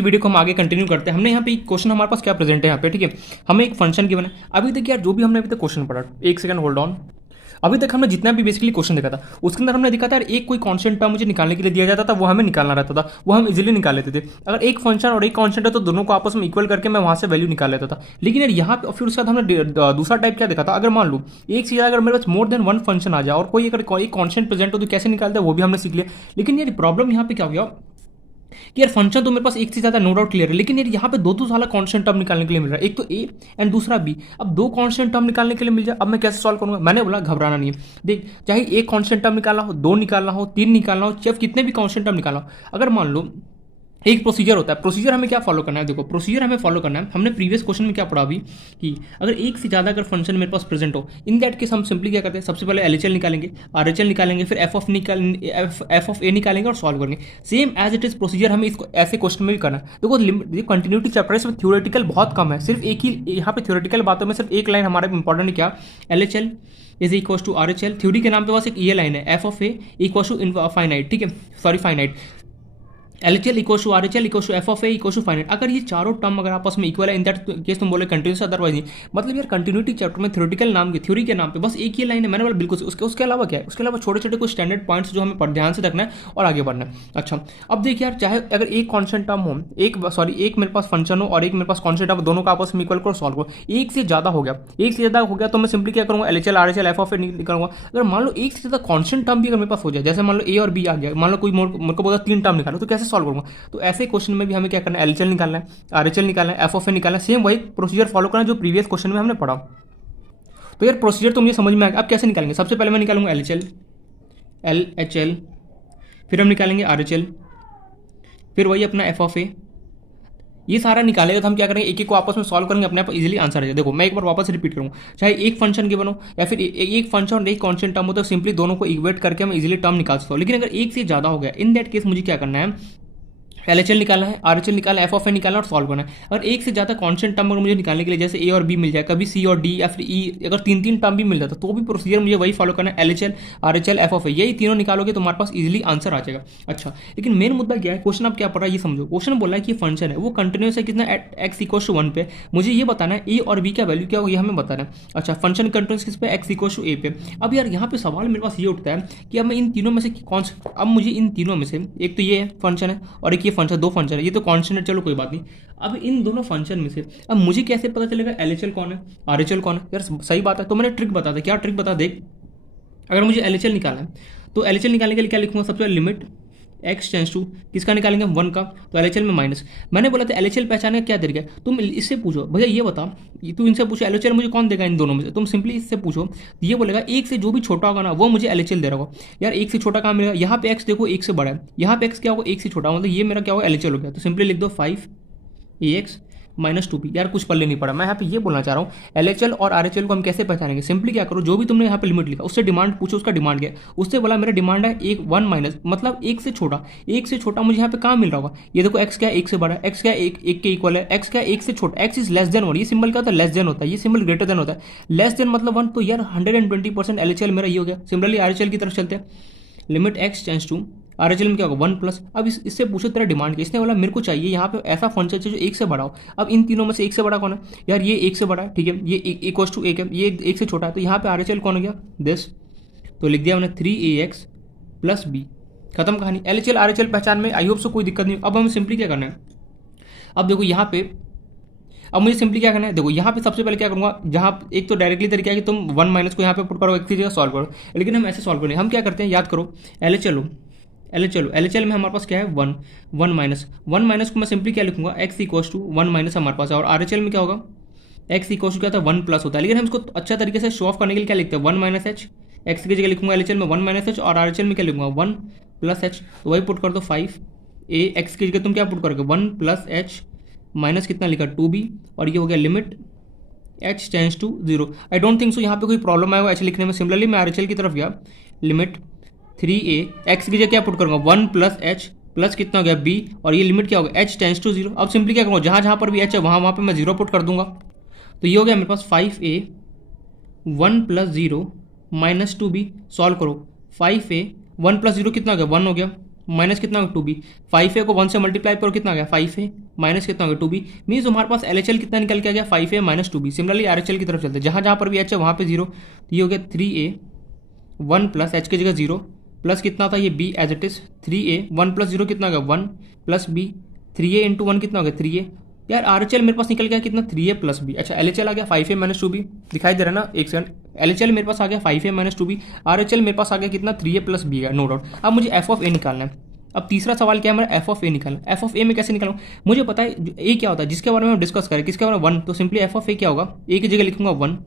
इसी वीडियो को हम आगे कंटिन्यू करते हैं। हमने यहाँ पे एक क्वेश्चन हमारे पास क्या प्रेजेंट है यहाँ पे, ठीक है। हमें एक फंक्शन गिवन है। अभी तक यार जो भी हमने अभी तक क्वेश्चन पढ़ा, एक सेकंड होल्ड ऑन। अभी तक हमने जितना भी बेसिकली क्वेश्चन देखा था उसके अंदर हमने देखा था एक कोई कांस्टेंट टर्म मुझे निकालने के लिए दिया जाता था, वो हमें निकालना रहता था, वो हम इजीली निकाल लेते थे। अगर एक फंक्शन और एक कांस्टेंट है तो दोनों को आपस में इक्वल करके मैं वहां से वैल्यू निकाल लेता था। लेकिन यार यहाँ पे फिर उसके बाद हमने दूसरा टाइप क्या देखा था, अगर मान लो एक से अगर मेरे पास मोर देन वन फंक्शन आ जाए और कोई अगर कोई कांस्टेंट प्रेजेंट हो तो कैसे निकालता है वो भी हमने सीख लिया। लेकिन यार प्रॉब्लम यहाँ पे क्या हो गया कि यार फंक्शन तो मेरे पास एक से ज़्यादा नो डाउट क्लियर है, लेकिन यार यहाँ पे दो साला कांस्टेंट टर्म निकालने के लिए मिल रहा है, एक तो ए एंड दूसरा बी। अब दो कांस्टेंट टर्म निकालने के लिए मिल जाए, अब मैं कैसे सॉल्व करूंगा। मैंने बोला घबराना नहीं है, देख चाहे एक कांस्टेंट टर्म निकालना हो, दो निकालना हो, तीन निकालना हो, चाहे कितने भी कांस्टेंट टर्म निकालना हो, अगर मान लो एक प्रोसीजर होता है। प्रोसीजर हमें क्या फॉलो करना है, देखो प्रोसीजर हमें फॉलो करना है। हमने प्रीवियस क्वेश्चन में क्या पढ़ा अभी कि अगर एक से ज़्यादा अगर फंक्शन मेरे पास प्रेजेंट हो, इन दैट केस हम सिंपली क्या करते हैं, सबसे पहले एलएचएल निकालेंगे, आरएचएल निकालेंगे, फिर एफ ऑफ ए निकालेंगे और सॉल्व करेंगे। Same as it is procedure हमें इसको ऐसे क्वेश्चन में भी करना है। देखो कंटिन्यूटी चैप्टर है, इसमें थ्योरेटिकल बहुत कम है, सिर्फ एक ही यहाँ पे थ्योरेटिकल बातों में सिर्फ एक लाइन हमारे इंपॉर्टेंट है, क्या LHL is equal to RHL. Theory के नाम पे बस एक ये लाइन है, F of a equal to finite, ठीक है, sorry finite, LHL equal to RHL equal to f of a equal to finite. अगर ये चारों टर्म अगर आपस में इक्वल है, इन दैट केस तुम बोले कंटिन्यूस, अदरवाइज नहीं। मतलब यार कंटिन्यूटी चैप्टर में थ्योरेटिकल नाम के थ्योरी के नाम पे बस एक ही लाइन है, मैंने बोला बिल्कुल उसके अलावा क्या है, उसके अलावा छोटे छोटे कुछ स्टैंडर्ड पॉइंट्स जो हमें ध्यान से रखना है और आगे बढ़ना है। अच्छा अब देखिए यार, चाहे अगर एक कॉन्स्टेंट टर्म हो, एक मेरे पास फंक्शन हो और एक मेरे पास कॉन्स्टेंट टर्म, दोनों का आपस में इक्वल करो, सॉल्व करो। एक से ज़्यादा हो गया तो मैं सिंपली क्या करूँगा, एलएचएल आरएचएल एफ ऑफ ए निकालूंगा। अगर मान लो एक से ज़्यादा कॉन्स्टेंट टर्म भी अगर मेरे पास हो जाए, जैसे मान लो ए और बी आ गया, मान लो कोई मेरे को बोला तीन टर्म निकालो, तो कैसे सॉल्व करूँगा। तो ऐसे क्वेश्चन में भी हमें क्या करना है, एलएचएल निकालना है, आरएचएल निकालना है, एफ ऑफ ए निकालना है, सेम वही प्रोसीजर फॉलो करना है जो प्रीवियस क्वेश्चन में हमने पढ़ा। तो यार प्रोसीजर तो मुझे समझ में आ गया। अब कैसे निकालेंगे, सबसे पहले मैं निकालूंगा एलएचएल, फिर हम निकालेंगे आरएचएल, फिर वही अपना एफ ऑफ ए। ये सारा निकालेगा तो हम क्या करेंगे, एक एक को आपस में सॉल्व करेंगे, अपने आप इजीली आंसर आ जाए। देखो मैं एक बार वापस रिपीट करूंगा, चाहे एक फंक्शन गिवन हो या फिर एक फंक्शन और एक कांस्टेंट टर्म हो, तो सिंपली दोनों को इक्वेट करके हम इजीली टर्म निकाल सकते हो। लेकिन अगर एक से ज़्यादा हो गया, इन दैट केस मुझे क्या करना है, एलएचएल निकालना है, आरएचएल निकालना है, एफ ऑफ ए निकालना और सॉल्व करना है। अगर एक से ज़्यादा कांस्टेंट टर्म अगर मुझे निकालने के लिए जैसे ए और बी मिल जाए, कभी सी और डी या फिर ई, अगर तीन तीन टर्म भी मिल जाता तो भी प्रोसीजर मुझे वही फॉलो करना है, एलएचएल आरएचएल एफ ऑफ ए, यही तीनों निकालोगे तो हमारे पास इजीली आंसर आ जाएगा। अच्छा लेकिन मेन मुद्दा क्या है, क्वेश्चन अब क्या पढ़ा है ये समझो। क्वेश्चन बोला है कि फंक्शन है वो कंटिन्यूस है कितना, एक्स इक्वल टू 1 पे। मुझे ये बताना है ए और बी का वैल्यू क्या होगा, ये हमें बताना है। अच्छा फंक्शन कंटिन्यूस किस पे, एक्स इक्वल टू ए पे। अब यार यहाँ पे सवाल मेरे पास ये उठता है कि अब मैं इन तीनों में से कौन सा, अब मुझे इन तीनों में से एक तो ये फंक्शन है और एक ये फंक्शन, दो फंक्शन है, ये तो कांस्टेंट है, चलो कोई बात नहीं। अब इन दोनों फंक्शन में से अब मुझे कैसे पता चलेगा एलएचएल कौन है, आरएचएल कौन है। यार सही बात है, तो मैंने ट्रिक बता दी, क्या ट्रिक बता, देख अगर मुझे एलएचएल निकालना है तो एलएचएल निकालने के लिए क्या लिखूंगा, सबसे पहले लिमिट एक्स टेंस टू किसका निकालेंगे, 1 का, तो एलएचएल में माइनस। मैंने बोला था एलएचएल पहचाने का क्या तरीका है, तुम इससे पूछो भैया ये बता, तू इनसे पूछो एलएचएल मुझे कौन देगा इन दोनों में से, तुम सिंपली इससे पूछो, ये बोलेगा एक से जो भी छोटा होगा ना वो मुझे एलएचएल दे रहा होगा। यार एक से छोटा कहाँ मिलेगा, यहाँ पे एक्स देखो एक से बड़ा है, यहाँ पे एक्स क्या होगा, एक से छोटा, मतलब ये मेरा क्या होगा, एलएचएल हो गया। तो सिंपली लिख दो 5ax माइनस 2b। यार कुछ पल्ले नहीं पड़ा, मैं यहाँ पे ये बोलना चाह रहा हूँ एलएचएल और आरएचएल को हम कैसे पहचानेंगे। सिंपली क्या करो, जो भी तुमने यहाँ पे लिमिट लिखा उससे डिमांड पूछो, उसका डिमांड क्या है, उससे बोला मेरा डिमांड है एक 1 माइनस, मतलब एक से छोटा मुझे यहाँ पे कहाँ मिल रहा होगा, ये देखो एक्स क्या एक से बड़ा, एक्स क्या एक के इक्वल है, एक्स क्या एक से छोटा, एक्स इज लेस देन 1, ये सिंबल क्या होता है, लेस देन होता है, ये सिंबल ग्रेटर देन होता है, लेस देन मतलब 1, तो यार 120% एलएचएल मेरा ये हो गया। सिमिलरली आरएचएल की तरफ चलते हैं, limit x tends to RHL में क्या होगा 1 प्लस। अब इससे पूछो तेरा डिमांड क्या, इसने बोला मेरे को चाहिए यहाँ पे ऐसा फंक्शन जो एक से बड़ा हो। अब इन तीनों में से एक से बड़ा कौन है, यार ये एक से बड़ा है, ठीक है, ये इक्वल टू एक है, ये एक से छोटा है, तो यहाँ पे आरएचएल कौन हो गया, दिस, तो लिख दिया मैंने 3ax प्लस बी, खत्म कहानी। एलएचएल आरएचएल पहचान में आई होप से कोई दिक्कत नहीं। अब हमें सिंपली क्या करना है, अब देखो यहाँ पे अब मुझे सिंपली क्या करना है, देखो यहाँ पे सबसे पहले क्या करूँगा, जहाँ एक तो डायरेक्टली तरीका है कि तुम 1 माइनस को यहाँ पे पुट करो, एक जगह सॉल्व करो, लेकिन हम ऐसे सॉल्व करेंगे। हम क्या करते हैं, याद करो एलएचएल में हमारे पास क्या है 1 माइनस को मैं सिंपली क्या लिखूंगा, एक्स इक्वल टू 1 माइनस हमारे पास है, और आरएचएल में क्या होगा, एक्स इक्वल टू क्या था 1 प्लस होता है। लेकिन हम इसको अच्छा तरीके से शो ऑफ करने के लिए क्या लिखते हैं, 1 माइनस एच, एक्स की जगह लिखूंगा एलएचएल में 1 माइनस एच, और आरएचएल में क्या लिखूंगा 1 प्लस एच, तो वही पुट कर दो 5a, एक्स की जगह तुम क्या पुट करोगे 1 प्लस एच माइनस कितना लिखा 2b, और ये हो गया limit h tends to 0। I don't think so यहाँ पे कोई प्रॉब्लम आएगा एच लिखने में। सिमिलरली मैं आरएचएल की तरफ गया, लिमिट 3a, एक्स की जगह क्या पुट करूँगा 1 प्लस एच प्लस कितना हो गया b, और ये लिमिट क्या होगा h टेंस टू 0। अब सिंपली क्या करूँगा, जहाँ पर भी h है वहाँ पे मैं 0 पुट कर दूंगा, तो ये हो गया मेरे पास 5a 1 plus 0 minus 2b, solve करो 5a 1 प्लस 0 कितना हो गया 1 हो गया, माइनस कितना होगा 2b, 5a को 1 से मल्टीप्लाई करो कितना आ गया 5a माइनस कितना होगा 2b, मीन्स हमारे पास LHL कितना निकल के आ गया 5a minus 2b। Similarly RHL की तरफ चलते हैं, जहाँ जहाँ पर भी h है वहाँ पे 0, तो ये हो गया 3a 1 प्लस h की जगह 0 प्लस कितना था ये b as it is 3a 1 plus 0 कितना होगा 1 प्लस b 3a इंटू 1 कितना होगा 3a। यार RHL मेरे पास निकल गया कितना 3a प्लस b। अच्छा LHL आ गया 5a माइनस 2b, दिखाई दे रहा है ना, एक सेकंड, LHL मेरे पास आ गया 5a माइनस 2b, RHL मेरे पास आ गया कितना 3a प्लस b है, नो डाउट। अब मुझे f ऑफ a निकालना है। अब तीसरा सवाल क्या है मेरा, f ऑफ a निकालना है। f ऑफ a में कैसे निकालूँ, मुझे पता है a क्या होता है, जिसके बारे में हम डिस्कस करें, किसके बारे में 1, तो सिंपली f ऑफ a क्या होगा, a की जगह लिखूंगा 1।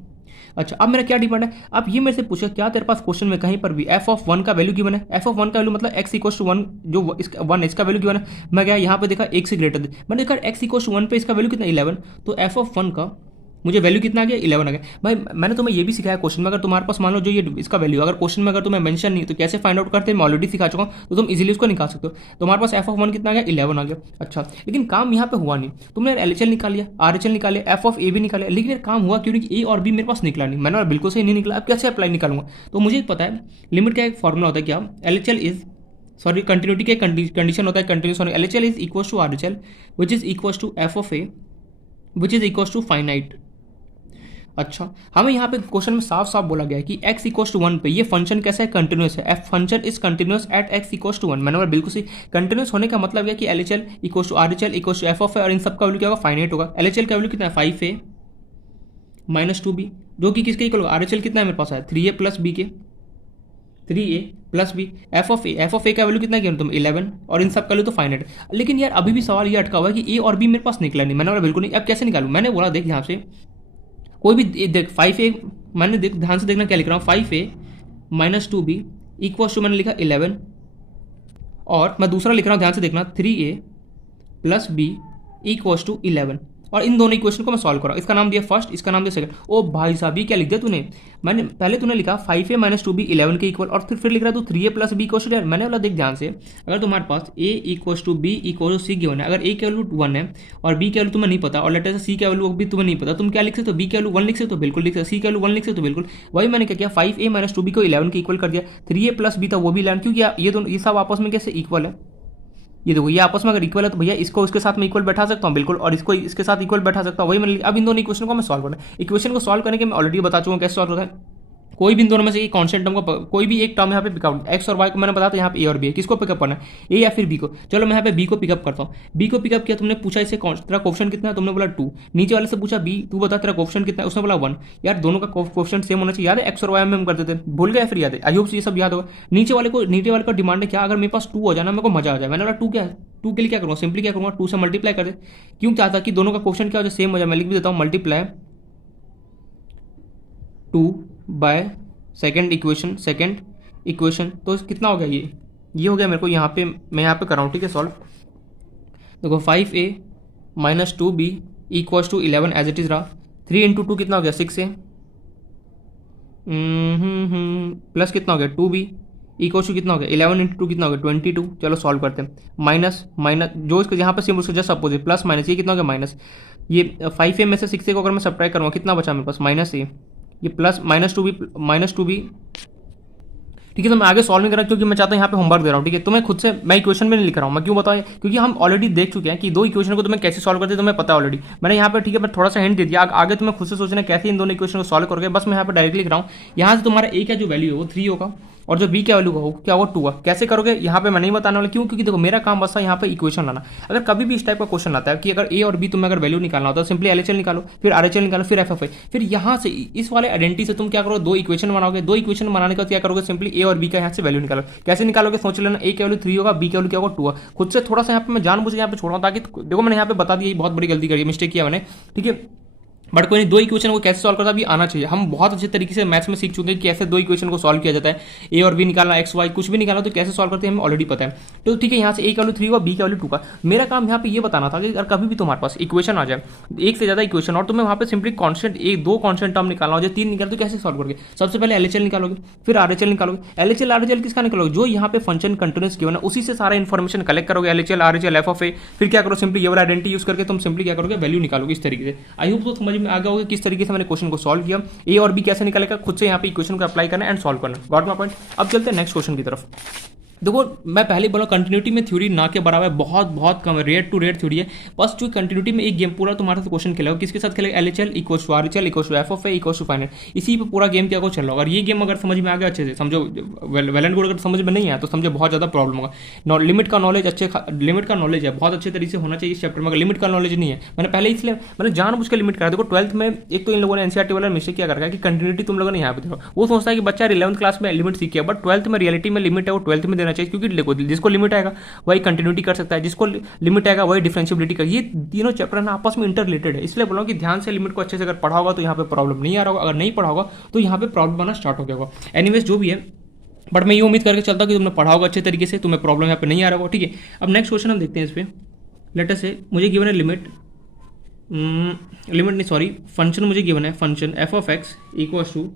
अच्छा अब मेरा क्या डिमांड है, अब ये मेरे से पूछा क्या तेरे पास क्वेश्चन में कहीं पर भी f ऑफ 1 का वैल्यू गिवन है, f ऑफ 1 का वैल्यू मतलब x इक्वल टू 1, जो इसका 1 इसका वैल्यू गिवन है। मैं गया यहाँ पे देखा 1 से ग्रेटर, मैंने देखा x इक्वल टू 1 पे इसका वैल्यू कितना 11, तो f ऑफ 1 का मुझे वैल्यू कितना आ गया 11 आ गया। भाई मैंने तुम्हें ये भी सिखाया क्वेश्चन में, अगर तुम्हारे पास मान लो जो ये इसका वैल्यू अगर क्वेश्चन में अगर तुम्हें मेंशन नहीं तो कैसे फाइंड आउट करते हैं, मैं ऑलरेडी सिखा चुका हूँ, तो तुम इजीली उसको निकाल सकते हो। तुम्हारे पास f ऑफ 1 कितना आ गया 11 आ गया। अच्छा लेकिन काम यहाँ पे हुआ नहीं, तुमने LHL निकाल लिया, RHL निकाल लिया, f ऑफ a भी निकाला, लेकिन यार काम हुआ क्यों नहीं, a और b मेरे पास निकला नहीं, मैंने बिल्कुल सही नहीं निकला, अब कैसे अप्लाई निकालूंगा। तो मुझे पता है लिमिट का एक फॉर्मूला होता है, क्या LHL इज सॉरी कंटिन्यूटी के कंडीशन होता है, कंटिन्यूस होने LHL is equal to RHL which is equal to f of a which is equal to finite. अच्छा हमें यहाँ पे क्वेश्चन में साफ साफ बोला गया है कि x इक्वल टू 1 पे ये फंक्शन कैसा है, कंटिन्यूस है, f function is continuous at x equal to 1। मैंने बिल्कुल सही, कंटिन्यूस होने का मतलब है कि LHL equal to RHL equal to f of a और इन सब का वैल्यू क्या होगा फाइनाइट होगा। LHL का वैल्यू कितना है 5a माइनस 2b, जो कि किसके इक्वल होगा, RHL कितना है मेरे पास है 3a प्लस b के, 3a plus b, f of a का वैल्यू कितना किया तुम 11 और इन सब का वैल्यू तो फाइनाइट। लेकिन यार अभी भी सवाल ये अटका हुआ है कि a और b मेरे पास निकला नहीं, मैंने बोला बिल्कुल नहीं, अब कैसे निकालूं। मैंने बोला देख यहाँ से कोई भी देख 5a, मैंने देख ध्यान से देखना क्या लिख रहा हूँ, 5a minus 2b equal to मैंने लिखा 11 और मैं दूसरा लिख रहा हूँ ध्यान से देखना 3a plus b equal to 11 और इन दोनों इक्वेशन को मैं सॉल्व कर रहा हूँ। इसका नाम दिया फर्स्ट, इसका नाम दिया सेकंड। ओ भाई साहब ये क्या लिख दिया तूने, मैंने पहले तूने लिखा 5a माइनस 2b 11 के इक्वल और फिर लिख रहा तू 3a plus b equal to. मैंने बोला देख ध्यान से, अगर तुम्हारे पास a equal to b equal to c given है, अगर a के वैल्यू 1 है और b के वैल्यू तुम्हें नहीं पता और लेटर से c के वैल्यू भी तुम्हें नहीं पता, तुम क्या लिख सकते हो, b के वैल्यू 1 लिख सकते हो, बिल्कुल लिख सकते हो, c के वैल्यू 1 लिख सकते हो, बिल्कुल। वही मैंने क्या किया 5a माइनस 2b को 11 के इक्वल कर दिया, 3a प्लस b था वो भी 11, क्योंकि ये दोनों ये सब आपस में कैसे इक्वल है, ये देखो ये आपस में अगर इक्वल है तो भैया इसको इसके साथ में इक्वल बैठा सकता हूँ, बिल्कुल, और इसको इसके साथ इक्वल बैठा सकता हूँ। वही मैंने अब इन दोनों इक्वेशन को मैं सॉल्व करना है। इक्वेशन को सॉल्व करने के मैं ऑलरेडी बता चुका हूँ कैसे सॉल्व होता है। कोई भी इन दोनों में से एक कांस्टेंट टर्म को कोई भी एक टर्म यहाँ पे पिकअप, एक्स और वाई को मैंने बताया था यहाँ पे ए और बी है, किसको पिकअप करना है ए या फिर बी को। चलो मैं यहाँ पे बी को पिकअप करता हूँ। बी को पिकअप किया, तुमने पूछा इसे तेरा क्वेश्चन कितना है, तुमने बोला 2। नीचे वाले से पूछा बी तू बता तेरा क्वेश्चन कितना है, उसने बोला 1। यार दोनों का क्वेश्चन सेम होना चाहिए, याद है एक्स और वाई में हम करते थे, भूल गए फिर याद है, आई होप ये सब याद होगा। नीचे वाले का डिमांड है क्या, अगर मेरे पास 2 हो जाना मेरे को मजा आ जाए। मैंने बोला 2 क्या है, 2 के लिए क्या करूँगा, सिंपली क्या करूँगा 2 से मल्टीप्लाई कर दे, क्यों चाहता कि दोनों का क्वेश्चन क्या हो जाए सेम हो जाए। मैं लिख भी देता हूँ मल्टीप्लाई 2 बाय सेकेंड इक्वेशन तो कितना हो गया ये हो गया मेरे को यहाँ पे, मैं यहाँ पे कर रहा हूँ ठीक है सॉल्व। देखो 5a minus 2b equals to 11 as it is रहा, 3 इंटू 2 कितना हो गया 6a प्लस कितना हो गया 2b इक्वल्स टू कितना हो गया 11 इंटू 2 कितना हो गया 22। चलो सॉल्व करते हैं। माइनस जो इसके यहाँ पे सिंबल उसका जस्ट अपोजिट प्लस माइनस, ये कितना हो गया माइनस, ये 5a में से 6a को अगर मैं सब्ट्रैक्ट करूँगा कितना बचा मेरे पास माइनस a, ये प्लस माइनस टू बी ठीक है। तो मैं आगे सॉल्व नहीं कर रहा क्योंकि मैं चाहता हूँ यहाँ पे होमवर्क दे रहा हूँ ठीक है। तो मैं खुद से मैं इक्वेशन में नहीं लिख रहा हूँ, मैं क्यों बताऊँ, क्योंकि हम ऑलरेडी देख चुके हैं कि 2 इक्वेशन को तुम्हें कैसे सॉल्व करते हैं तुम्हें पता है ऑलरेडी। मैंने यहाँ पे ठीक है मैं थोड़ा सा हिंट दे दिया, आगे तुम्हें खुद से सोचना है कैसे इन दोनों इक्वेशन को सॉल्व करोगे। बस मैं यहाँ पे डायरेक्टली लिख रहा हूँ, यहाँ से तुम्हारा ए का जो वैल्यू है वो 3 होगा और जो बी का वैल्यू होगा क्या होगा 2 होगा। कैसे करोगे यहाँ पे मैं नहीं बताने वाला, क्यों, क्योंकि देखो मेरा काम बस था यहाँ पे इक्वेशन लाना। अगर कभी भी इस टाइप का क्वेश्चन आता है कि अगर ए और बी तुम्हें अगर वैल्यू निकालना होता है सिंपली LHL निकालो, फिर RHL निकालो, फिर FFI, फिर यहाँ से इस वाले आइडेंटिटी से तुम क्या करोगे 2 इक्वेशन बनाओगे। 2 इक्वेशन बनाने का क्या करोगे सिंपली ए और बी का यहाँ से वैल्यू निकालो। कैसे निकालोगे सोच लेना, ए का वैल्यू 3 होगा, बी का वैल्यू क्या होगा 2 होगा। खुद से थोड़ा सा यहाँ पे मैं जानबूझ के यहाँ पे छोड़ रहा हूँ ताकि देखो मैंने यहाँ पे बता दिया, बहुत बड़ी गलती करी, मिस्टेक किया मैंने ठीक है। बट कोई नहीं, 2 इक्वेशन को कैसे सॉल्व करता भी आना चाहिए। हम बहुत अच्छे तरीके से मैथ्स में सीख चुके हैं कि कैसे 2 इक्वेशन को सॉल्व किया जाता है। ए और बी निकालना, एक्स वाई कुछ भी निकालना तो कैसे सॉल्व करते हैं हमें ऑलरेडी पता है। तो ठीक है यहाँ से ए का वैल्यू 3 होगा, बी का वैल्यू 2 का। मेरा काम यहाँ पे ये बताना था कि अगर कभी भी तुम्हारे पास इक्वेशन आ जाए एक से ज़्यादा इक्वेशन और तुम्हें वहाँ पे सिंपली कॉन्स्टेंट 2 कॉन्स्टेंट टर्म निकालना हो जाए, 3 निकाल तो कैसे सॉल्व करोगे। सबसे पहले LHL निकालोगे, फिर RHL निकालोगे। LHL RHL किसका निकालोगे, जो यहाँ पे फंक्शन कंटिन्यूस किया ना उसी से सारा इन्फॉर्मेशन कलेक्ट करोगे, LHL RHL FFA। फिर क्या करो सिंपली ये वाला आइडेंटिटी यूज करके तुम सिंपली क्या करोगे वैल्यू निकालोगे इस तरीके से। आई होप तो समझ में आ गया होगा किस तरीके से मैंने क्वेश्चन को सॉल्व किया। ए और बी कैसे निकालेगा खुद से यहाँ पे इक्वेशन को अप्लाई करना एंड सॉल्व करना। Got my point. अब चलते हैं नेक्स्ट क्वेश्चन की तरफ। देखो मैं पहले बोला कंटिन्यूटी में थ्योरी ना के बराबर बहुत बहुत कम है, रेयर टू रेयर थ्योरी है। बस जो कंटिन्यूटी में एक गेम पूरा तुम्हारे साथ क्वेश्चन खेला किसके साथ खेलेगा, LHL equals to RHL equals to f of a equals to final, इसी पे पूरा गेम क्या को चल रहा होगा। और ये गेम अगर समझ में आ गया अच्छे से समझो, वेल एंड गुड, अगर समझ में नहीं आया तो समझो बहुत ज़्यादा प्रॉब्लम होगा। लिमिट का नॉलेज लिमिट का नॉलेज है बहुत अच्छे तरीके से होना चाहिए इस चैप्टर में, अगर लिमिट का नॉलेज नहीं है। मैंने पहले इसलिए मैंने जानबूझ के लिमिट करा। देखो 12th में एक तो इन लोगों ने एनसीईआरटी वाला मिस्टेक क्या कर कि कंटिन्यूटी तुम लोगों ने यहाँ पे देखो, वो सोचता है कि बच्चा 11th क्लास में लिमिट सीखे, बट 12th में रियलिटी में लिमिट है वो 12th में देना चाहिए, क्योंकि देखो जिसको लिमिट आएगा वही कंटिन्यूटी कर सकता है, जिसको लिमिट आएगा वही डिफरेंशिएबिलिटी का। ये तीनों चैप्टर ना आपस में इंटर रिलेटेड है, इसलिए बोला कि ध्यान से लिमिट को अच्छे से अगर पढ़ा होगा तो यहाँ पे प्रॉब्लम नहीं आ रहा होगा, अगर नहीं पढ़ा होगा तो यहाँ पे प्रॉब्लम आना स्टार्ट हो गया होगा। एनीवेज जो भी है, बट मैं ये उम्मीद करके चलता हूँ कि तुमने पढ़ा होगा अच्छे तरीके से, तुम्हें प्रॉब्लम यहाँ पे नहीं आ रहा होगा। ठीक है, अब नेक्स्ट क्वेश्चन हम देखते हैं। इस पर लेटर से मुझे गिवन है लिमिट नहीं सॉरी फंक्शन मुझे गिवन है, function f of x equals to,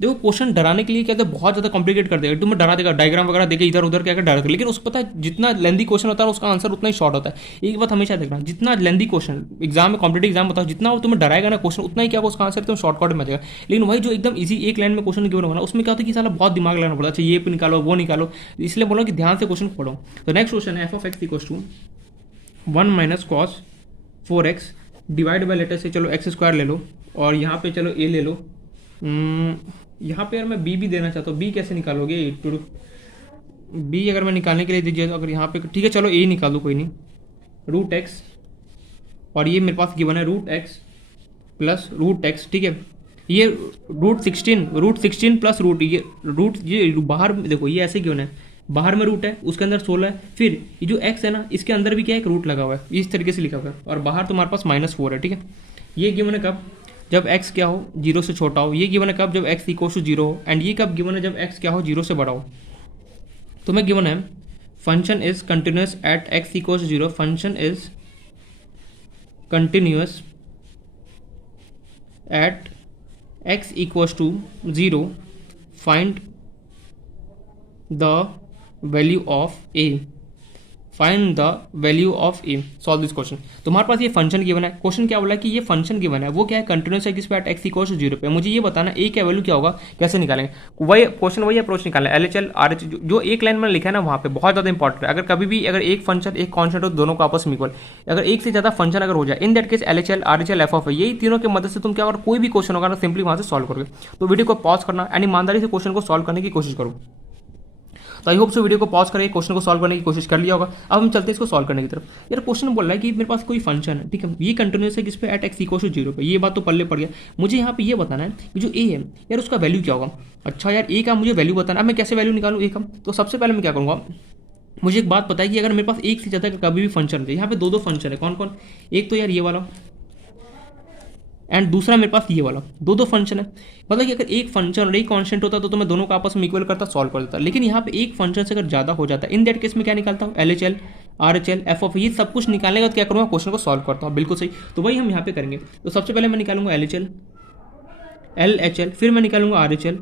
देखो क्वेश्चन डराने के लिए क्या है, बहुत ज़्यादा कॉम्प्लिकेट कर देगा, तुम्हें डरा देगा, डायग्राम वगैरह देके इधर उधर क्या डरा देगा, लेकिन उसको पता है जितना लेंदी क्वेश्चन होता है उसका आंसर उतना ही शॉर्ट होता है। एक बात हमेशा देखना, जितना लेंदी क्वेश्चन एग्जाम में कॉम्पिटेटिव एग्जाम बताओ, जितना वो तुम्हें डराएगा ना क्वेश्चन, उतना ही क्या उसका आंसर तुम शॉर्टकट में आ जाएगा। लेकिन वही जो एकदम ईजी एक लाइन में क्वेश्चन गिवन होगा ना, उसमें क्या होता है कि साला बहुत दिमाग लगाना पड़ता है, अच्छा ये पे निकालो वो निकालो, इसलिए बोलो कि ध्यान से क्वेश्चन पढ़ो। तो नेक्स्ट क्वेश्चन है F of x equals to 1 minus cos 4x divide by later से चलो एक्स स्क्वायर ले लो, और यहाँ पे चलो ए ले लो। यहाँ पे यार मैं बी भी देना चाहता हूँ, बी कैसे निकालोगे, बी अगर मैं निकालने के लिए दीजिए तो अगर यहाँ पे ठीक है चलो ए निकाल दो कोई नहीं, रूट एक्स, और ये मेरे पास गिवन है root x plus root x. ठीक है, ये रूट 16 प्लस रूट, ये बाहर देखो ये ऐसे गिवन है, बाहर में रूट है उसके अंदर 16 है, फिर ये जो x है ना इसके अंदर भी क्या है एक रूट लगा हुआ है, इस तरीके से लिखा हुआ है, और बाहर तुम्हारे पास -4 है। ठीक है, ये गिवन है कब, जब x क्या हो 0 से छोटा हो, ये गिवन है कब, जब x इक्वल टू 0 हो, एंड ये कब गिवन है, जब x क्या हो 0 से बड़ा हो। तो मैं गिवन है function is continuous at x equal to 0, function is continuous at x equal to 0, find the value of a, find the value of a, solve this question. तुम्हारे पास ये फंक्शन गिवन है, क्वेश्चन क्या बोला है कि ये फंक्शन गिवन है, वो क्या है कंटिन्यूस है किस पे, एट एक्स इक्वल टू 0 पे। मुझे ये बताना ए का वैल्यू क्या होगा, कैसे निकालेंगे, वही क्वेश्चन वही अप्रोच निकालना है। एलएचएल आरएचएल जो एक लाइन में लिखा है ना वहाँ पे बहुत ज़्यादा इंपॉर्टेंट है। अगर कभी भी अगर एक फंक्शन एक कॉन्स्टेंट हो दोनों को आपस में इक्वल, अगर एक से ज़्यादा फंक्शन अगर हो जाए, in that case LHL RHL F of, यही तीनों की मदद से तुम क्या, अगर कोई भी क्वेश्चन होगा ना सिंपली वहाँ से सॉल्व करोगे। तो वीडियो को पॉज करना एंड ईमानदारी से क्वेश्चन को सॉल्व करने की कोशिश करो। तो आई होप सो वीडियो को पॉज करके क्वेश्चन को सॉल्व करने की कोशिश कर लिया होगा। अब हम चलते हैं इसको सॉल्व करने की तरफ। यार क्वेश्चन बोल रहा है कि मेरे पास कोई फंक्शन है, ठीक है, ये कंटिन्यूस है किस पे, एट एक्स इक्वल टू 0 पे, ये बात तो पल्ले पड़ गया। मुझे यहाँ पे ये बताना है कि जो ए है यार उसका वैल्यू क्या होगा। अच्छा यार ए का मुझे वैल्यू बताना, अब मैं कैसे वैल्यू निकालूँ ए का, तो सबसे पहले मैं क्या करूँगा, मुझे एक बात पता है कि अगर मेरे पास एक से ज़्यादा कभी भी फंक्शन है, यहाँ पे दो फंक्शन है, कौन कौन, एक तो यार ये वाला एंड दूसरा मेरे पास ये वाला, दो फंक्शन है। मतलब कि अगर एक फंक्शन और एक कांस्टेंट होता तो मैं दोनों का आपस में इक्वल करता, सॉल्व कर देता। लेकिन यहाँ पे एक फंक्शन से अगर ज़्यादा हो जाता है, इन दैट केस में क्या निकालता हूँ, एलएचएल आरएचएल एफ ऑफ, ये सब कुछ निकालने के बाद क्या करूँगा, क्वेश्चन को सॉल्व करता हूँ। बिल्कुल सही, तो वही हम यहाँ पे करेंगे। तो सबसे पहले मैं निकालूंगा एलएचएल, फिर मैं निकालूंगा आरएचएल,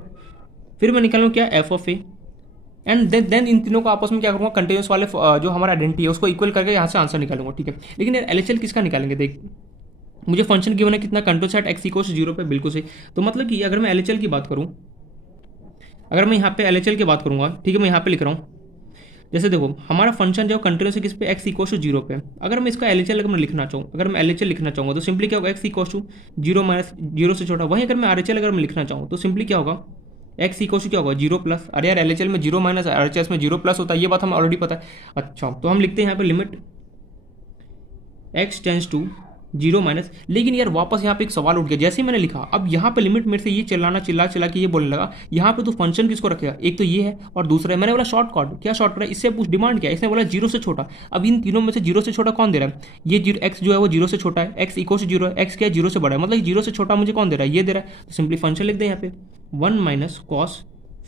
फिर मैं निकालूंगा क्या, F of A, and then इन तीनों को आपस में क्या करूँगा, कंटिन्यूस वाले जो हमारा आइडेंटिटी है उसको इक्वल करके यहाँ से आंसर निकालूंगा। ठीक है, लेकिन यार एलएचएल किसका निकालेंगे, देख मुझे फंक्शन गिवन है कितना, continuous at x equal to 0 पे, बिल्कुल सही। तो मतलब कि अगर मैं एलएचएल की बात करूँ, अगर मैं यहाँ पे एलएचएल की बात करूँगा, ठीक है, मैं यहाँ पे लिख रहा हूँ, जैसे देखो हमारा फंक्शन जो कंटिन्यूस है किस पे, एक्स इक्वल टू 0 पे। अगर मैं इसका एलएचएल अगर मैं लिखना चाहूँ, अगर मैं एलएचएल लिखना चाहूँगा तो सिंपली क्या होगा, एक्स इक्वल टू 0 माइनस 0 से छोटा। वहीं अगर मैं आरएचएल अगर मैं लिखना चाहूँ तो सिंपली क्या होगा, एक्स इक्वल टू क्या होगा, 0 प्लस। अरे यार एलएचएल में 0 माइनस आरएचएल में 0 प्लस होता है, ये बात हमें ऑलरेडी पता है। अच्छा तो हम लिखते हैं यहाँ पे limit x tends to 0 minus, लेकिन यार वापस यहाँ पे एक सवाल उठ गया जैसे ही मैंने लिखा। अब यहाँ पे लिमिट मेरे से ये चिल्ला के ये बोलने लगा, यहाँ पे तो फंक्शन किसको रखेगा, एक तो ये है और दूसरा है, मैंने बोला शॉर्ट कट, क्या शॉर्ट कट है, इससे पूछ डिमांड क्या है, इसने बोला 0 से छोटा। अब इन तीनों में से 0 से छोटा कौन दे रहा है, ये एक्स जो है वो 0 से छोटा है, एक्स इक्वल टू 0 है, एक्स क्या है 0 से बड़ा है, मतलब 0 से छोटा मुझे कौन दे रहा है, ये दे रहा है। तो सिंपली फंक्शन लिख दे यहाँ पे 1 minus cos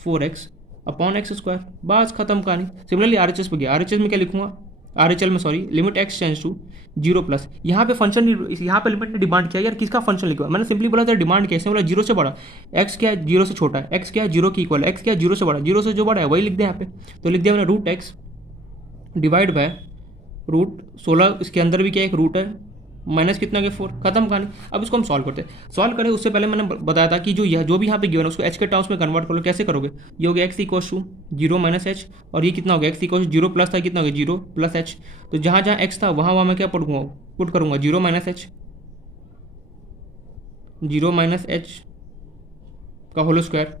4x upon x square, बस खत्म कहानी। सिमिलरली आरएचएस पे गया, आरएचएस में क्या लिखूंगा, आरएचएल में sorry, limit x tends to 0 plus. यहाँ पे फंक्शन, यहाँ पे लिमिट ने डिमांड किया यार किसका फंक्शन लिखा, मैंने सिंपली बोला था डिमांड क्या, इसने बोला 0 से बड़ा, एक्स क्या है 0 से छोटा है, एक्स क्या है 0 की इक्वल है, एक्स क्या है 0 से बड़ा, 0 से जो बड़ा है वही लिख दे यहाँ पे। तो लिख दिया मैंने root x divide by root 16, इसके अंदर भी क्या एक रूट है माइनस कितना हो गया 4, खत्म कहानी। अब इसको हम सॉल्व करते हैं। सॉल्व करें उससे पहले मैंने बताया था कि जो भी यहाँ पे गिवन है उसको एच के टर्म्स में कन्वर्ट कर लो। कैसे करोगे? ये हो गया x equal to 0 minus h, और ये कितना हो गया एक्स इक्वल टू 0 प्लस था, कितना हो गया 0 प्लस एच। तो जहाँ जहाँ एक्स था वहाँ मैं क्या पुट करूँगा 0 माइनस एच, 0 माइनस एच का होल स्क्वायर।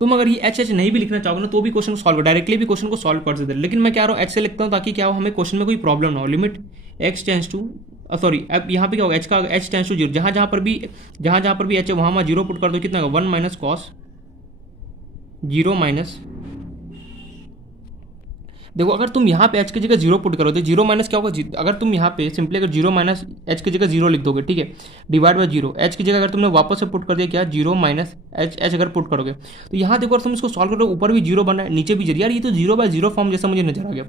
तुम अगर ये एच एच नहीं भी लिखना चाहोगे ना तो भी क्वेश्चन को सॉल्व डायरेक्टली भी क्वेश्चन को सॉल्व कर सकते हैं, लेकिन मैं क्या रहा हूँ एच से लिखता हूँ ताकि क्या हो हमें क्वेश्चन में कोई प्रॉब्लम ना हो। Limit x tends to sorry, अब यहाँ पे क्या होगा एच का एच टेंस टू 0, जहाँ पर भी एच है वहाँ मैं 0 पुट कर दो, कितना होगा 1 माइनस कॉस 0 माइनस। देखो अगर तुम यहाँ पे एच की जगह 0 पुट करो तो 0 माइनस क्या होगा, अगर तुम यहाँ पे सिंपली अगर 0 माइनस एच की जगह 0 लिख दोगे, ठीक है, डिवाइड बाय 0, एच की जगह अगर तुमने वापस से पुट कर दिया क्या 0 माइनस एच अगर पुट करोगे तो यहाँ देखो अगर तुम इसको सॉल्व करोगे ऊपर भी 0 बना है नीचे भी 0, यार ये तो 0/0 फॉर्म जैसा मुझे नजर आ गया,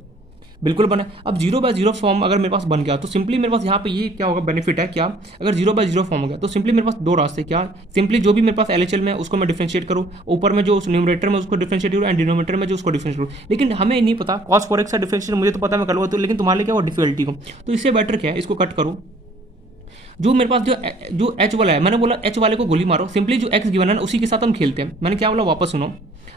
बिल्कुल बना। अब 0/0 फॉर्म अगर मेरे पास बन गया तो सिंपली मेरे पास यहाँ पे ये क्या होगा बेनिफिट है क्या, अगर 0/0 फॉर्म हो गया तो सिंपली मेरे पास दो रास्ते, क्या सिंपली जो भी मेरे पास एलएचएल में उसको मैं डिफरेंशिएट करूँ, ऊपर में जो उस न्यूमरेटर में उसको डिफरेंशिएट करूँ एंड डिनोमिनेटर में जो उसको डिफरेंशिएट करूँ। लेकिन हमें नहीं पता cos 4x का डिफरेंशिएट, मुझे तो पता मैं कर लूँगा, तो लेकिन तुम्हारे लिए क्या वो डिफिकल्टी हो, तो इससे बेटर क्या है इसको कट करो। जो मेरे पास जो एच वाला है, मैंने बोला एच वाले को गोली मारो, सिंपली जो एक्स गिवन है उसी के साथ हम खेलते हैं। मैंने क्या बोला वापस सुनो,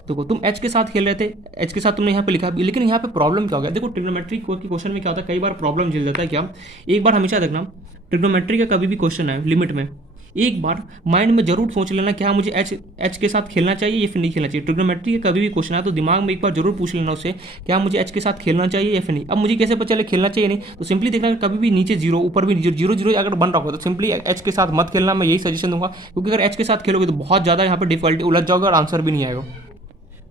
देखो तुम एच के साथ खेल रहे थे, एच के साथ तुमने यहाँ पे लिखा, लेकिन यहाँ पे प्रॉब्लम क्या हो गया, देखो ट्रिग्नोमेट्री के क्वेश्चन में क्या होता है कई बार प्रॉब्लम झेल जाता है। क्या एक बार हमेशा देखना ट्रिग्नोमेट्री का कभी भी क्वेश्चन है लिमिट में एक बार माइंड में जरूर सोच लेना क्या मुझे एच के साथ खेलना चाहिए या फिर नहीं खेलना चाहिए। ट्रिग्नोमेट्री का कभी भी क्वेश्चन है तो दिमाग में एक बार जरूर पूछ लेना उससे क्या मुझे एच के साथ खेलना चाहिए या फिर नहीं। अब मुझे कैसे पता चले खेलना चाहिए नहीं, तो सिंपली देखना कभी भी नीचे 0 ऊपर भी 0 अगर बन रहा हो तो सिंपली एच के साथ मत खेलना, मैं यही सजेशन दूंगा, क्योंकि अगर एच के साथ खेलोगे तो बहुत ज़्यादा यहाँ पर डिफिकल्टी उलझ जाओगे और आंसर भी नहीं आएगा।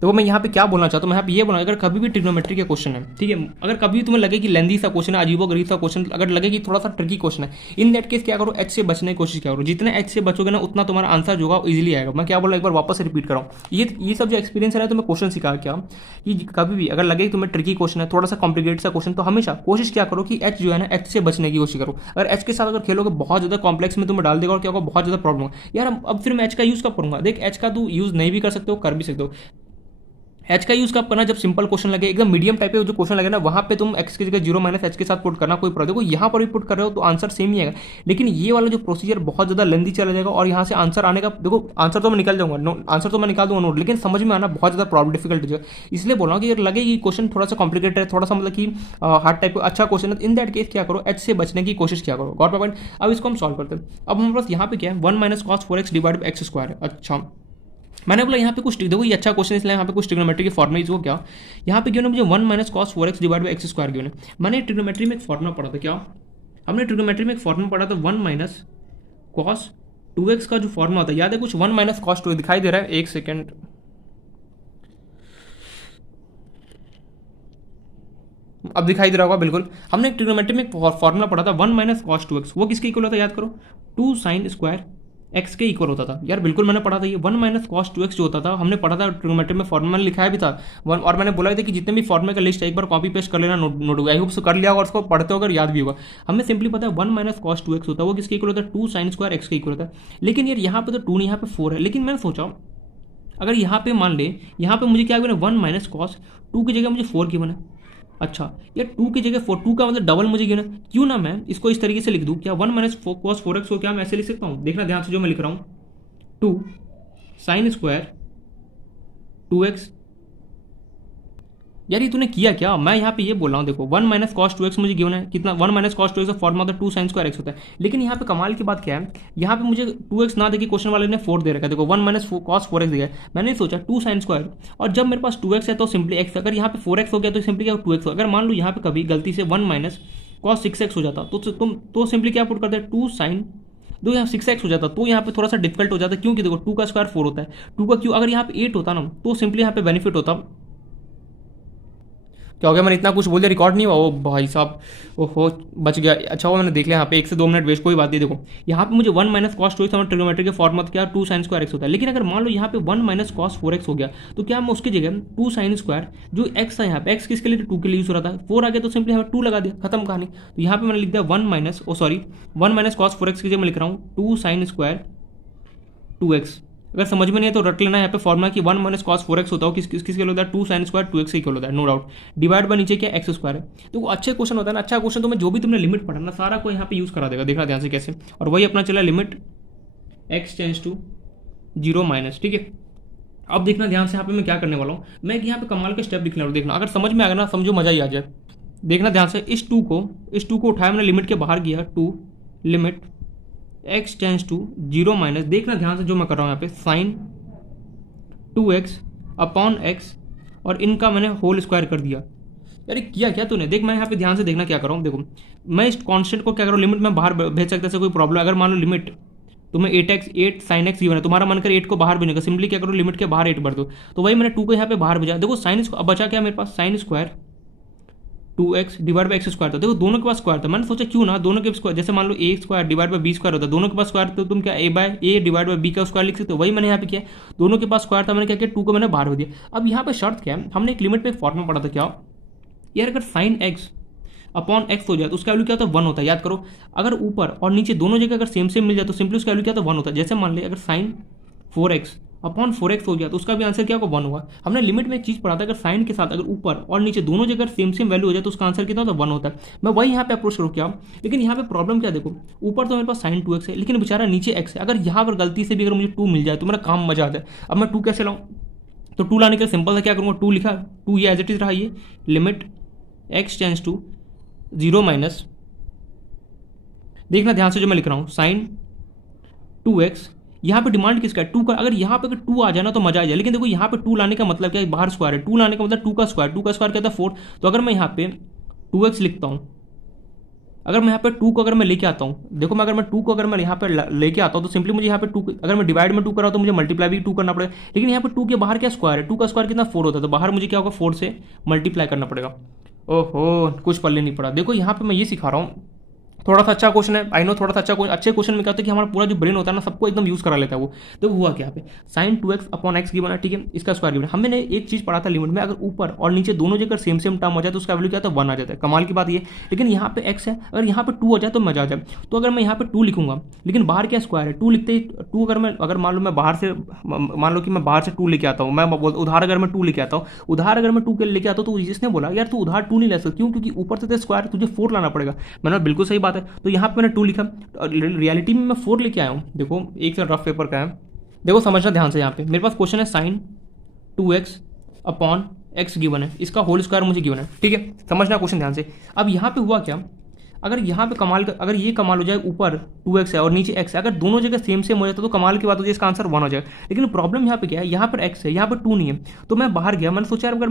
तो मैं यहाँ पे क्या बोलना चाहता हूँ, मैं यहाँ पे ये बोलना, अगर कभी भी ट्रिग्नोमेट्री का क्वेश्चन है, ठीक है, अगर कभी भी तुम्हें लगे कि लेंदी सा क्वेश्चन है, अजीबोगरीब सा क्वेश्चन, अगर लगे कि थोड़ा सा ट्रिकी क्वेश्चन है, इन दैट केस क्या करो एच से बचने की कोशिश क्या करो, जितने एच से बचोगे ना उतना तुम्हारा आंसर जो होगा इजीली आएगा। मैं क्या बोला एक बार वापस से रिपीट कर रहा हूँ, ये सब जो एक्सपीरियंस है ना, तो मैं क्वेश्चन सिखा क्या कि कभी भी अगर लगे कि तुम्हें ट्रिकी क्वेश्चन है, थोड़ा सा कॉम्प्लिकेटेड सा क्वेश्चन, तो हमेशा कोशिश क्या करो कि एच जो है ना एच से बचने की कोशिश करो। अगर एच के साथ अगर खेलोगे बहुत ज़्यादा कॉम्प्लेक्स में तुम्हें डाल देगा और क्या होगा बहुत ज़्यादा प्रॉब्लम होगा। यार अब फिर मैं एच का यूज़ कब करूँगा, देख एच का तू यूज़ नहीं भी कर सकते हो कर भी सकते हो। एच का यूज कब करना, जब सिंपल क्वेश्चन लगे, एकदम मीडियम टाइप के जो क्वेश्चन लगे ना वहाँ पे तुम एक्स की जगह 0 माइनस एच के साथ पुट करना, कोई प्रॉब्लम। देखो यहाँ पर भी पुट कर रहे हो तो आंसर सेम ही आएगा, लेकिन ये वाला जो प्रोसीजर बहुत ज़्यादा लेंदी चला जाएगा और यहाँ से आंसर आने का, देखो आंसर तो मैं निकल जाऊंगा, आंसर तो मैं निकाल दूंगा नोट, लेकिन समझ में आना बहुत ज़्यादा प्रॉब्लम डिफिकल्ट हो जाएगा। इसलिए बोल रहा हूँ कि अगर लगे कि क्वेश्चन थोड़ा सा कॉम्प्लिकेटेड है, थोड़ा सा मतलब कि हार्ड टाइप का अच्छा क्वेश्चन है, इन दैट केस क्या करो एच से बचने की कोशिश क्या करो। Got my point. अब इसको हम सॉल्व करते हैं। अब हमारे पास यहाँ पे क्या है 1 minus cos 4x divide by X square है। अच्छा मैंने बोला यहाँ पे कुछ, देखो ये अच्छा क्वेश्चन इसलिए यहाँ पे कुछ ट्रिग्नोमेट्री के फॉर्मुला इसको क्या यहाँ पे गिवन है मुझे 1 minus cos 4x divide by X square given है। मैंने ट्रिग्नोमेट्री में एक फॉर्मुला पढ़ा था, क्या हमने ट्रिग्नोमेट्री में एक फॉर्मुला पढ़ा था 1 माइनस कॉस 2x का जो फॉर्मुला होता है, याद है कुछ 1 माइनस कॉस 2 दिखाई दे रहा है, एक सेकेंड, अब दिखाई दे रहा होगा बिल्कुल। हमने एक ट्रिग्नोमेट्री में एक फॉर्मुला पढ़ा था 1 माइनस कॉस 2x, वो किसके इक्वल होता है याद करो 2 साइन स्क्वायर एक्स के इक्वल होता था। यार बिल्कुल मैंने पढ़ा था ये 1 माइनस कॉस 2x जो होता था, हमने पढ़ा था ट्रिग्नोमेट्री में फॉर्मुला लिखाया भी था और मैंने बोला था कि जितने भी फॉर्मुले का लिस्ट है एक बार कॉपी पेस्ट कर लेना नोट, आई होप से कर लिया और उसको पढ़ते हो अगर याद भी होगा। हमें सिंपली पता है 1 माइनस कॉस 2x होता है, वो किसके इक्वल होता है 2 साइन स्क्वायर एक्स के इक्वल होता है। लेकिन यार यहाँ पे तो 2 नहीं यहाँ पे 4 है, लेकिन मैंने सोचा अगर यहाँ पे मान ले यहाँ पे मुझे क्या गिवन है 1 माइनस कॉस 2 की जगह मुझे 4 की बना। अच्छा यार 2 की जगह 4, 2 का मतलब डबल मुझे गिना, क्यों ना मैं इसको इस तरीके से लिख दूँ, क्या 1 माइनस कॉस 4x को क्या मैं ऐसे लिख सकता हूँ, देखना ध्यान से जो मैं लिख रहा हूँ 2 साइन स्क्वायर 2x। यार ये तूने किया क्या, मैं यहाँ पे ये बोल रहा हूँ देखो 1 माइनस कॉस 2x मुझे गिवन है कितना 1 माइनस कॉस 2x का फॉर्मुला होता है 2 साइन स्क्वायर एक्स होता है। लेकिन यहाँ पे कमाल की बात क्या है, यहाँ पे मुझे 2x ना देखिए क्वेश्चन वाले ने 4 दे रखा है, देखो 1 माइनस कॉस 4x दिया है, मैंने सोचा 2 साइन स्क्वायर, और जब मेरे पास 2x है तो सिंपली x, अगर यहाँ पे 4x हो गया तो सिंपली क्या 2x हो। अगर मान लो यहाँ पे कभी गलती से 1 माइनस कॉस 6x हो जाता तो तुम तो सिंपली क्या पुट करते हैं 2 साइन दो, यहाँ 6x हो जाता तो यहाँ पे थोड़ा सा डिफिकल्ट हो जाता, क्योंकि देखो 2 का स्क्वायर 4 होता है, 2 का क्यों, अगर यहाँ पे 8 होता ना तो सिंपली यहाँ पे बेनिफिट होता। क्या हो गया, मैंने इतना कुछ बोल दिया रिकॉर्ड नहीं हुआ, ओ भाई साहब ओहो बच गया। अच्छा हुआ मैंने देख लिया यहाँ पे 1 से 2 मिनट वेस्ट, कोई बात नहीं। देखो यहाँ पे मुझे 1 माइनस कॉस 2x और ट्रिग्नोमेट्री के फॉर्मुला क्या 2 साइन स्क्वायर एक्स होता है, लेकिन अगर मान लो यहाँ पे 1 माइनस कॉस 4x हो गया तो क्या मैं उसकी जगह 2 साइन स्क्वायर जो x था यहाँ पे x किसके लिए 2 के लिए यूज हो रहा था, 4 आ गया तो सिंपली यहाँ 2 लगा दिया, खत्म कहानी। तो यहाँ पे मैंने लिख दिया 1 माइनस कॉस 4x की जगह मैं लिख रहा हूँ 2 साइन स्क्वायर 2x। अगर समझ में नहीं है तो रट लेना, यहाँ पे फॉर्मुला की 1 माइनस कॉस 4x होता है, किसके इक्वल होता है 2 साइन स्क्वायर 2x इक्वल होता है, नो डाउट। डिवाइड बाय नीचे क्या एक्स स्क्वायर है। तो वो अच्छे क्वेश्चन होता है ना, अच्छा क्वेश्चन तो मैं जो भी तुमने लिमिट पढ़ा ना सारा को यहाँ पे यूज करा देगा, देखना ध्यान से कैसे। और वही अपना चला limit x tends to 0 minus, ठीक है। अब देखना ध्यान से यहाँ पे मैं क्या करने वाला हूँ, मैं यहाँ पे कमाल के स्टेप लिखने वाला हूँ, देखना अगर समझ में आ गया ना समझो मजा ही आ जाए। देखना ध्यान से, इस टू को उठाया मैंने लिमिट के बाहर गया, to limit x tends to 0 minus, देखना ध्यान से जो मैं कर रहा हूँ यहाँ पे साइन 2x अपॉन x और इनका मैंने होल स्क्वायर कर दिया। यार किया क्या तूने, देख मैं यहाँ पे ध्यान से देखना क्या कर रहा हूँ। देखो मैं इस कांस्टेंट को क्या कर रहा हूँ, लिमिट में बाहर भेज सकते हैं, कोई प्रॉब्लम। अगर मान लो लिमिट तुम्हें 8 साइन एक्स गिवन है, तुम्हारा मन कर 8 को बाहर भेजेगा, सिंपली क्या करो लिमिट के बाहर 8 भर दो। तो वही मैंने 2 को यहाँ पे बाहर भेजा। देखो साइन अब बचा क्या मेरे पास, sine square 2x divide by X square था। देखो दोनों के पास स्क्वायर था, मैंने सोचा क्यों ना दोनों के स्क्वायर, जैसे मान लो A square divide by B square होता है, दोनों के पास स्क्वायर, तो तुम क्या ए डिवाइड बाई बी का स्क्वायर लिख सकते हो। वही मैंने यहाँ पे किया, दोनों के पास स्क्वायर था, मैंने क्या किया 2 को मैंने बाहर भेज दिया। अब यहाँ पे शर्त क्या है, हमने एक लिमिट पे फॉर्मूला पढ़ा था क्या यार, अगर साइन एक्स अपॉन एक्स हो जाए तो उसका वैल्यू क्या होता है 1 होता है, याद करो। अगर ऊपर और नीचे दोनों जगह अगर सेम मिल जाए तो सिंपली उसका वैल्यू क्या होता है 1 होता है। जैसे मान ले अगर साइन 4x अपॉन 4x हो गया तो उसका भी आंसर क्या होगा 1 होगा। हमने लिमिट में एक चीज़ पढ़ा था, अगर साइन के साथ अगर ऊपर और नीचे दोनों जगह सेम वैल्यू हो जाए तो उसका आंसर कितना होता है 1 होता है। मैं वही यहाँ पे अप्रोच करूँ क्या, लेकिन यहाँ पे प्रॉब्लम क्या, देखो ऊपर तो मेरे पास साइन 2x है, लेकिन बेचारा नीचे x है। अगर यहाँ पर गलती से भी अगर मुझे 2 मिल जाए तो मेरा काम मजा आता है। अब मैं 2 कैसे लाऊँ, तो 2 लाने के सिंपल था, क्या करूँगा 2 लिखा, 2 ये एज इट इज रहा, ये limit x tends to 0 minus, देखना ध्यान से जो मैं लिख रहा हूँ साइन 2x, यहाँ पे डिमांड किसका है 2 का। अगर यहाँ पे अगर 2 आ जाए ना तो मजा आ जाए, लेकिन देखो यहाँ पे 2 लाने का मतलब क्या है, बाहर स्क्वायर है, 2 लाने का मतलब 2 का स्क्वायर क्या था 4। तो अगर मैं यहाँ पे 2x लिखता हूँ, अगर मैं यहाँ पे 2 को अगर मैं लेके आता हूँ, देखो मैं अगर मैं 2 को अगर मैं यहाँ पे लेके आता हूँ तो सिंपली मुझे यहाँ पे 2 अगर मैं डिवाइड में 2 कर रहा हूँ तो मुझे मल्टीप्लाई भी 2 करना पड़ेगा। लेकिन यहाँ पे 2 के बाहर क्या स्क्वायर है, 2 का स्क्वायर कितना 4 होता है, तो बाहर मुझे क्या होगा 4 से मल्टीप्लाई करना पड़ेगा। ओहो कुछ पल्ले नहीं पड़ा। देखो यहाँ पे मैं ये सिखा रहा हूँ, थोड़ा सा अच्छा क्वेश्चन है, आई नो थोड़ा सा अच्छा अच्छे क्वेश्चन में क्या होता है कि हमारा पूरा जो ब्रेन होता है ना सबको एकदम यूज करा लेता है वो। तो हुआ क्या पे sign 2x upon x given है, ठीक है, इसका स्क्वायर गिवन। हमने एक चीज पढ़ा था लिमिट में, अगर ऊपर और नीचे दोनों जगह सेम टर्म हो जाए तो उसका वैल्यू क्या होता है 1 आ जाता है। कमाल की बात ये, लेकिन यहाँ पे x है, अगर यहाँ पे 2 हो जाए तो मजा आ जाए। तो अगर मैं यहाँ पे 2 लिखूंगा, लेकिन बाहर क्या स्क्वायर है 2 लिखते ही 2 अगर मान लो मैं बाहर से मान लो कि मैं बाहर से 2 लेके आता हूँ, मैं उधार अगर मैं 2 लेके आता हूँ, उधार अगर मैं 2 के लेके आता हूँ तो जिसने बोला यार तू उधार 2 नहीं ले सकती, क्यों, क्योंकि ऊपर से स्क्वायर तुझे 4 लाना पड़ेगा। मैंने बिल्कुल सही बात है, तो यहाँ पे मैंने 2 लिखा, रियलिटी में मैं 4 लेके आया हूँ। देखो एक से रफ पेपर का है, देखो समझना ध्यान से। यहाँ पे मेरे पास क्वेश्चन है sine 2x upon x given है, इसका होल स्क्वायर मुझे गिवन है, ठीक है, समझना क्वेश्चन ध्यान से। अब यहाँ पे हुआ क्या, अगर यहाँ पे कमाल अगर ये कमाल हो जाए ऊपर 2x है और नीचे x है, अगर दोनों जगह सेम हो जाए तो कमाल की बात हो जाए, इसका आंसर 1 हो जाएगा। लेकिन प्रॉब्लम यहाँ पे क्या है, यहाँ पर x है यहाँ पर 2 नहीं है, तो मैं बाहर गया, मैंने सोचा अगर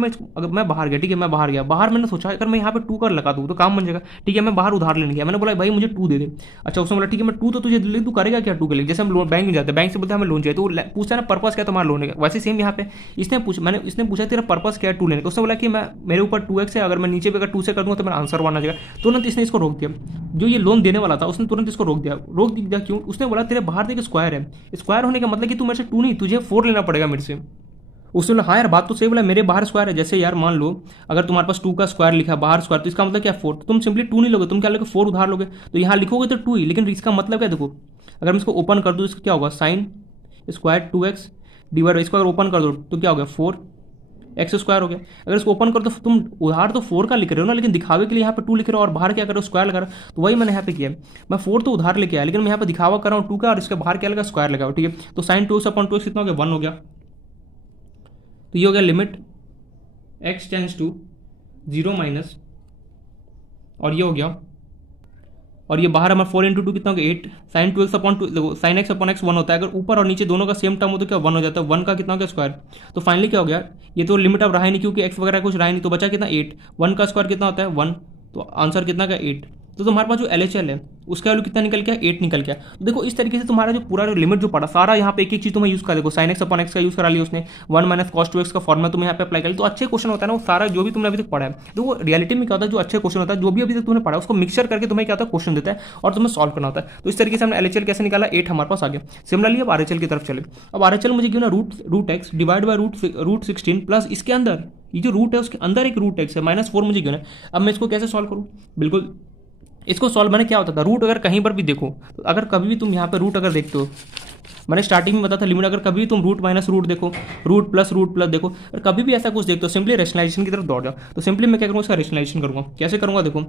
मैं बाहर गया, ठीक है, मैं बाहर गया, बाहर मैंने सोचा अगर मैं यहाँ पे 2 कर लगा दूँ तो काम बन जाएगा, ठीक है। मैं बाहर उधार लेने गया, मैंने बोला भाई मुझे 2 दे दे। अच्छा उसने बोला ठीक है मैं 2 तो तुझे दे, तू करेगा क्या 2 के लिए, जैसे हम बैंक में जाते हैं, बैंक से बोलते हैं हमें लोन चाहिए, तो पूछता है ना पर्पस क्या तुम्हारा लोन का, वैसे सेम यहाँ पे इसने पूछा तेरा पर्पस क्या है 2 लेने का, उसने बोला कि मैं मेरे ऊपर 2x है, अगर मैं नीचे भी अगर 2 से कर दूँगा तो मेरा आंसर 1 आ जाएगा। तुरंत इसने इसको रोक दिया, जो ये लोन देने वाला था उसने तुरंत इसको रोक दिया। क्यों, उसने बोला तेरे बाहर देख स्क्वायर है, स्क्वायर होने का मतलब कि तू मेरे से 2 नहीं तुझे 4 लेना पड़ेगा मेरे से। उसने बोला हाँ यार बात तो सही, बोला मेरे बाहर स्क्वायर है, जैसे यार मान लो अगर तुम्हारे पास 2 का स्क्वायर लिखा बाहर स्क्वायर, तो इसका मतलब क्या 4, तुम सिंपली 2 नहीं लोगे, तुम क्या लोगे 4 उधार लोगे, तो यहाँ लिखोगे तो 2 ही, लेकिन इसका मतलब क्या, देखो अगर मैं इसको ओपन कर दूँ इसका क्या होगा साइन स्क्वायर 2x डिवाइड, इसको अगर ओपन कर दो तो क्या हो गया 4 एक्स स्क्वायर हो गया। अगर इसको ओपन करो तो तुम उधार तो 4 का लिख रहे हो ना, लेकिन दिखावे के लिए यहाँ पे 2 लिख रहे हो और बाहर क्या करो स्क्वायर लगा रहे हो। तो वही मैंने यहाँ पे किया, मैं 4 तो उधार लेके आया, लेकिन मैं यहाँ पे दिखावा कर रहा हूँ 2 का और इसके बाहर क्या लगा स्क्वायर लगा, ठीक है। तो साइन 2x अपॉन 2x कितना हो गया 1 हो गया। तो ये हो गया limit x tends to 0 minus, और ये हो गया, और ये बाहर हमारा 4 × 2 कितना हो गया 8, साइन 2x अपॉन 2, देखो साइन x अपॉन x 1 होता है, अगर ऊपर और नीचे दोनों का सेम टर्म हो तो क्या 1 हो जाता है, 1 का कितना हो गया स्क्वायर। तो फाइनली क्या हो गया, ये तो लिमिट अब रहा ही नहीं क्योंकि x वगैरह कुछ रहा ही नहीं, तो बचा कितना 8, 1 का स्क्वायर कितना होता है 1, तो आंसर कितना का 8। तो तुम्हारे पास जो LHL है उसका वैल्यू कितना निकल गया 8 निकल गया। तो देखो इस तरीके से तुम्हारा जो पूरा जो लिमिट जो पड़ा सारा यहाँ पे एक चीज़ तुम्हें यूज़ कर, देखो साइन x अपॉन x का यूज़ करा लिया उसने, 1 माइनस कॉस 2x का फॉर्मूला तुम्हें यहाँ पे अप्लाई कर लिया। तो अच्छे क्वेश्चन होता है ना वो सारा जो भी तुमने अभी तक पढ़ा है, तो वो रियलिटी में क्या होता है, जो अच्छे क्वेश्चन होता है जो भी अभी तक तुमने पढ़ा है उसको मिक्सर करके तुम्हें क्या होता है क्वेश्चन देता है और तुम्हें सॉल्व करना होता है। तो इस तरीके से हमने LHL कैसे निकाला 8 हमारे पास आ गया। सिमिलरली अब RHL की तरफ चले। अब RHL मुझे क्यों ना root x divide by root 16 plus इसके अंदर ये जो रूट है उसके अंदर एक रूट एक्स है -4 मुझे क्यों ना। अब मैं इसको कैसे सॉल्व करूँ, बिल्कुल इसको सॉल्व मैंने क्या होता था, रूट अगर कहीं पर भी देखो, तो अगर कभी भी तुम यहाँ पे रूट अगर देखते हो, मैंने स्टार्टिंग में बताया था लिमिट, अगर कभी भी तुम रूट माइनस रूट देखो, रूट प्लस देखो, और कभी भी ऐसा कुछ देखते हो, सिंपली रेशनलाइजेशन की तरफ दौड़ जाओ। तो सिंपली मैं क्या करूँगा, इसका रेशनलाइजेशन करूँगा। कैसे करूँगा, देखो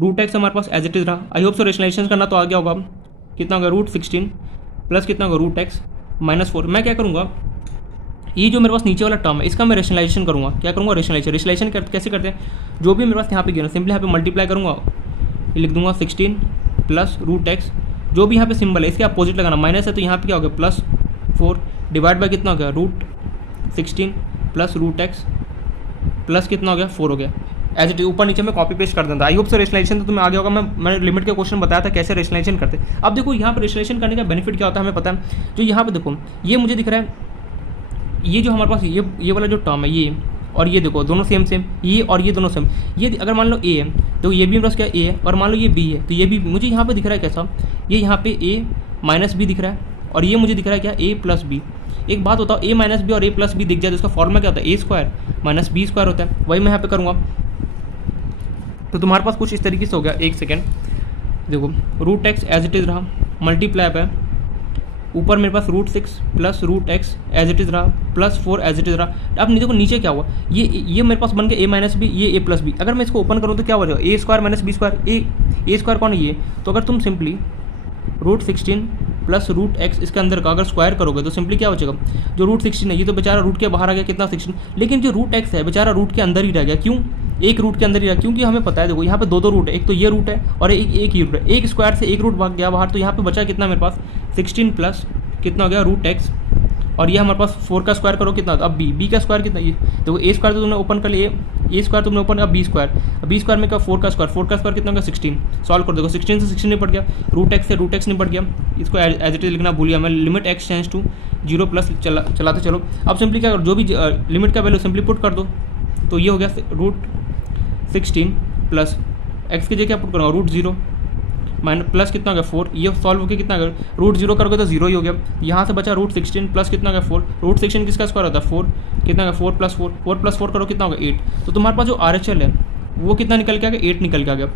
रूट एक्स हमारे पास एज इट इज रहा, आई होप सो रेशनलाइजेशन करना तो आ गया होगा। कितना होगा, रूट 16 प्लस कितना होगा, रूट एक्स माइनस 4। मैं क्या करूँगा, ये जो मेरे पास नीचे वाला टर्म है इसका मैं रेशनलाइजेशन करूँगा। क्या करूँगा, रेशनलाइजेशन कैसे करते हैं, जो भी मेरे पास यहाँ पे गिना सिंपली यहाँ पे मल्टीप्लाई करूँगा, ये लिख दूंगा 16 प्लस रूट एक्स, जो भी यहाँ पे सिंबल है इसके अपोजिट लगाना, माइनस है तो यहाँ पे क्या हो गया प्लस 4 डिवाइड बाय कितना हो गया, root 16 plus root x plus कितना हो गया 4 हो गया। एज इट ऊपर नीचे में कॉपी पेस्ट कर देता। आई होप से रेशनलाइजेशन तो तुम्हें आ गया होगा। मैंने लिमिट के क्वेश्चन बताया था कैसे रेशनलाइजेशन करते। अब देखो यहाँ पर रेशनलाइजेशन करने का बेनिफिट क्या होता है हमें पता है। जो यहाँ पे देखो ये मुझे दिख रहा है, ये जो हमारे पास ये वाला जो टर्म है ये, और ये देखो दोनों सेम ये और ये दोनों सेम। ये अगर मान लो ए है तो ये भी मेरे पास क्या ए है, और मान लो ये बी है तो ये भी मुझे यहाँ पे दिख रहा है कैसा, ये यहाँ पे ए माइनस बी दिख रहा है, और ये मुझे दिख रहा है क्या, ए प्लस बी। एक बात बताओ, ए माइनस बी और ए प्लस बी दिख जाए तो इसका फॉर्मूला क्या होता है, ए स्क्वायर माइनस बी स्क्वायर होता है। वही मैं यहाँ पे करूँगा तो तुम्हारे पास कुछ इस तरीके से हो गया। एक सेकेंड देखो, root X as it is रहा, मल्टीप्लाई पे ऊपर मेरे पास root 6 plus root X as it is रहा प्लस 4 एज इट इज़ रहा। अब देखो नीचे क्या हुआ, ये मेरे पास बन गया ए माइनस बी, ये ए प्लस बी। अगर मैं इसको ओपन करूँ तो क्या हो जाएगा, a square minus b square. A square कौन है, ये। तो अगर तुम simply root 16 plus root x इसके अंदर का अगर स्क्वायर करोगे तो सिंपली क्या हो जाएगा, जो रूट 16 है ये तो बेचारा रूट के बाहर आ गया कितना 16, लेकिन जो रूट एक्स है बेचारा रूट के अंदर ही रह गया। क्यों, एक रूट के अंदर ही रहा, क्योंकि हमें पता है देखो यहाँ पे दो रूट है, एक तो ये रूट है और एक ही रूट है। एक स्क्वायर से एक रूट भाग गया बाहर, तो यहाँ पे बचा कितना मेरे पास 16 प्लस कितना हो गया रूट एक्स, और ये हमारे पास 4 का स्क्वायर करो कितना, अब बी का स्क्वायर कितना, ये देखो ए स्क्वायर तो तुमने ओपन कर लिया, ए स्क्वायर तुमने ओपन किया, बी स्क्वायर में क्या 4 का स्क्वायर कितना होगा 16। सॉल्व कर देखो 16 से 16 निपट गया, रूट एक्स से रूट एक्स निपट गया। इसको एज इट इज लिखना भूलिया मैं, limit x tends to 0 plus चलाते चलो। अब सिंपली क्या करो, जो भी लिमिट का वैल्यू सिंपली पुट कर दो, तो ये हो गया रूट 16 प्लस एक्स की जगह क्या पुट करूँगा, रूट 0 माइनस प्लस कितना हो गया 4। ये सॉल्व होकर कितना अगर रूट 0 करोगे तो 0 ही हो गया। यहाँ से बचा रूट 16 प्लस कितना हो गया 4। रूट 16 किसका स्क्वायर होता है 4, कितना हो गया 4 प्लस 4 करो कितना होगा 8। तो तुम्हारे पास जो RHL है वो कितना निकल के आ गया, 8 निकल के आ गया।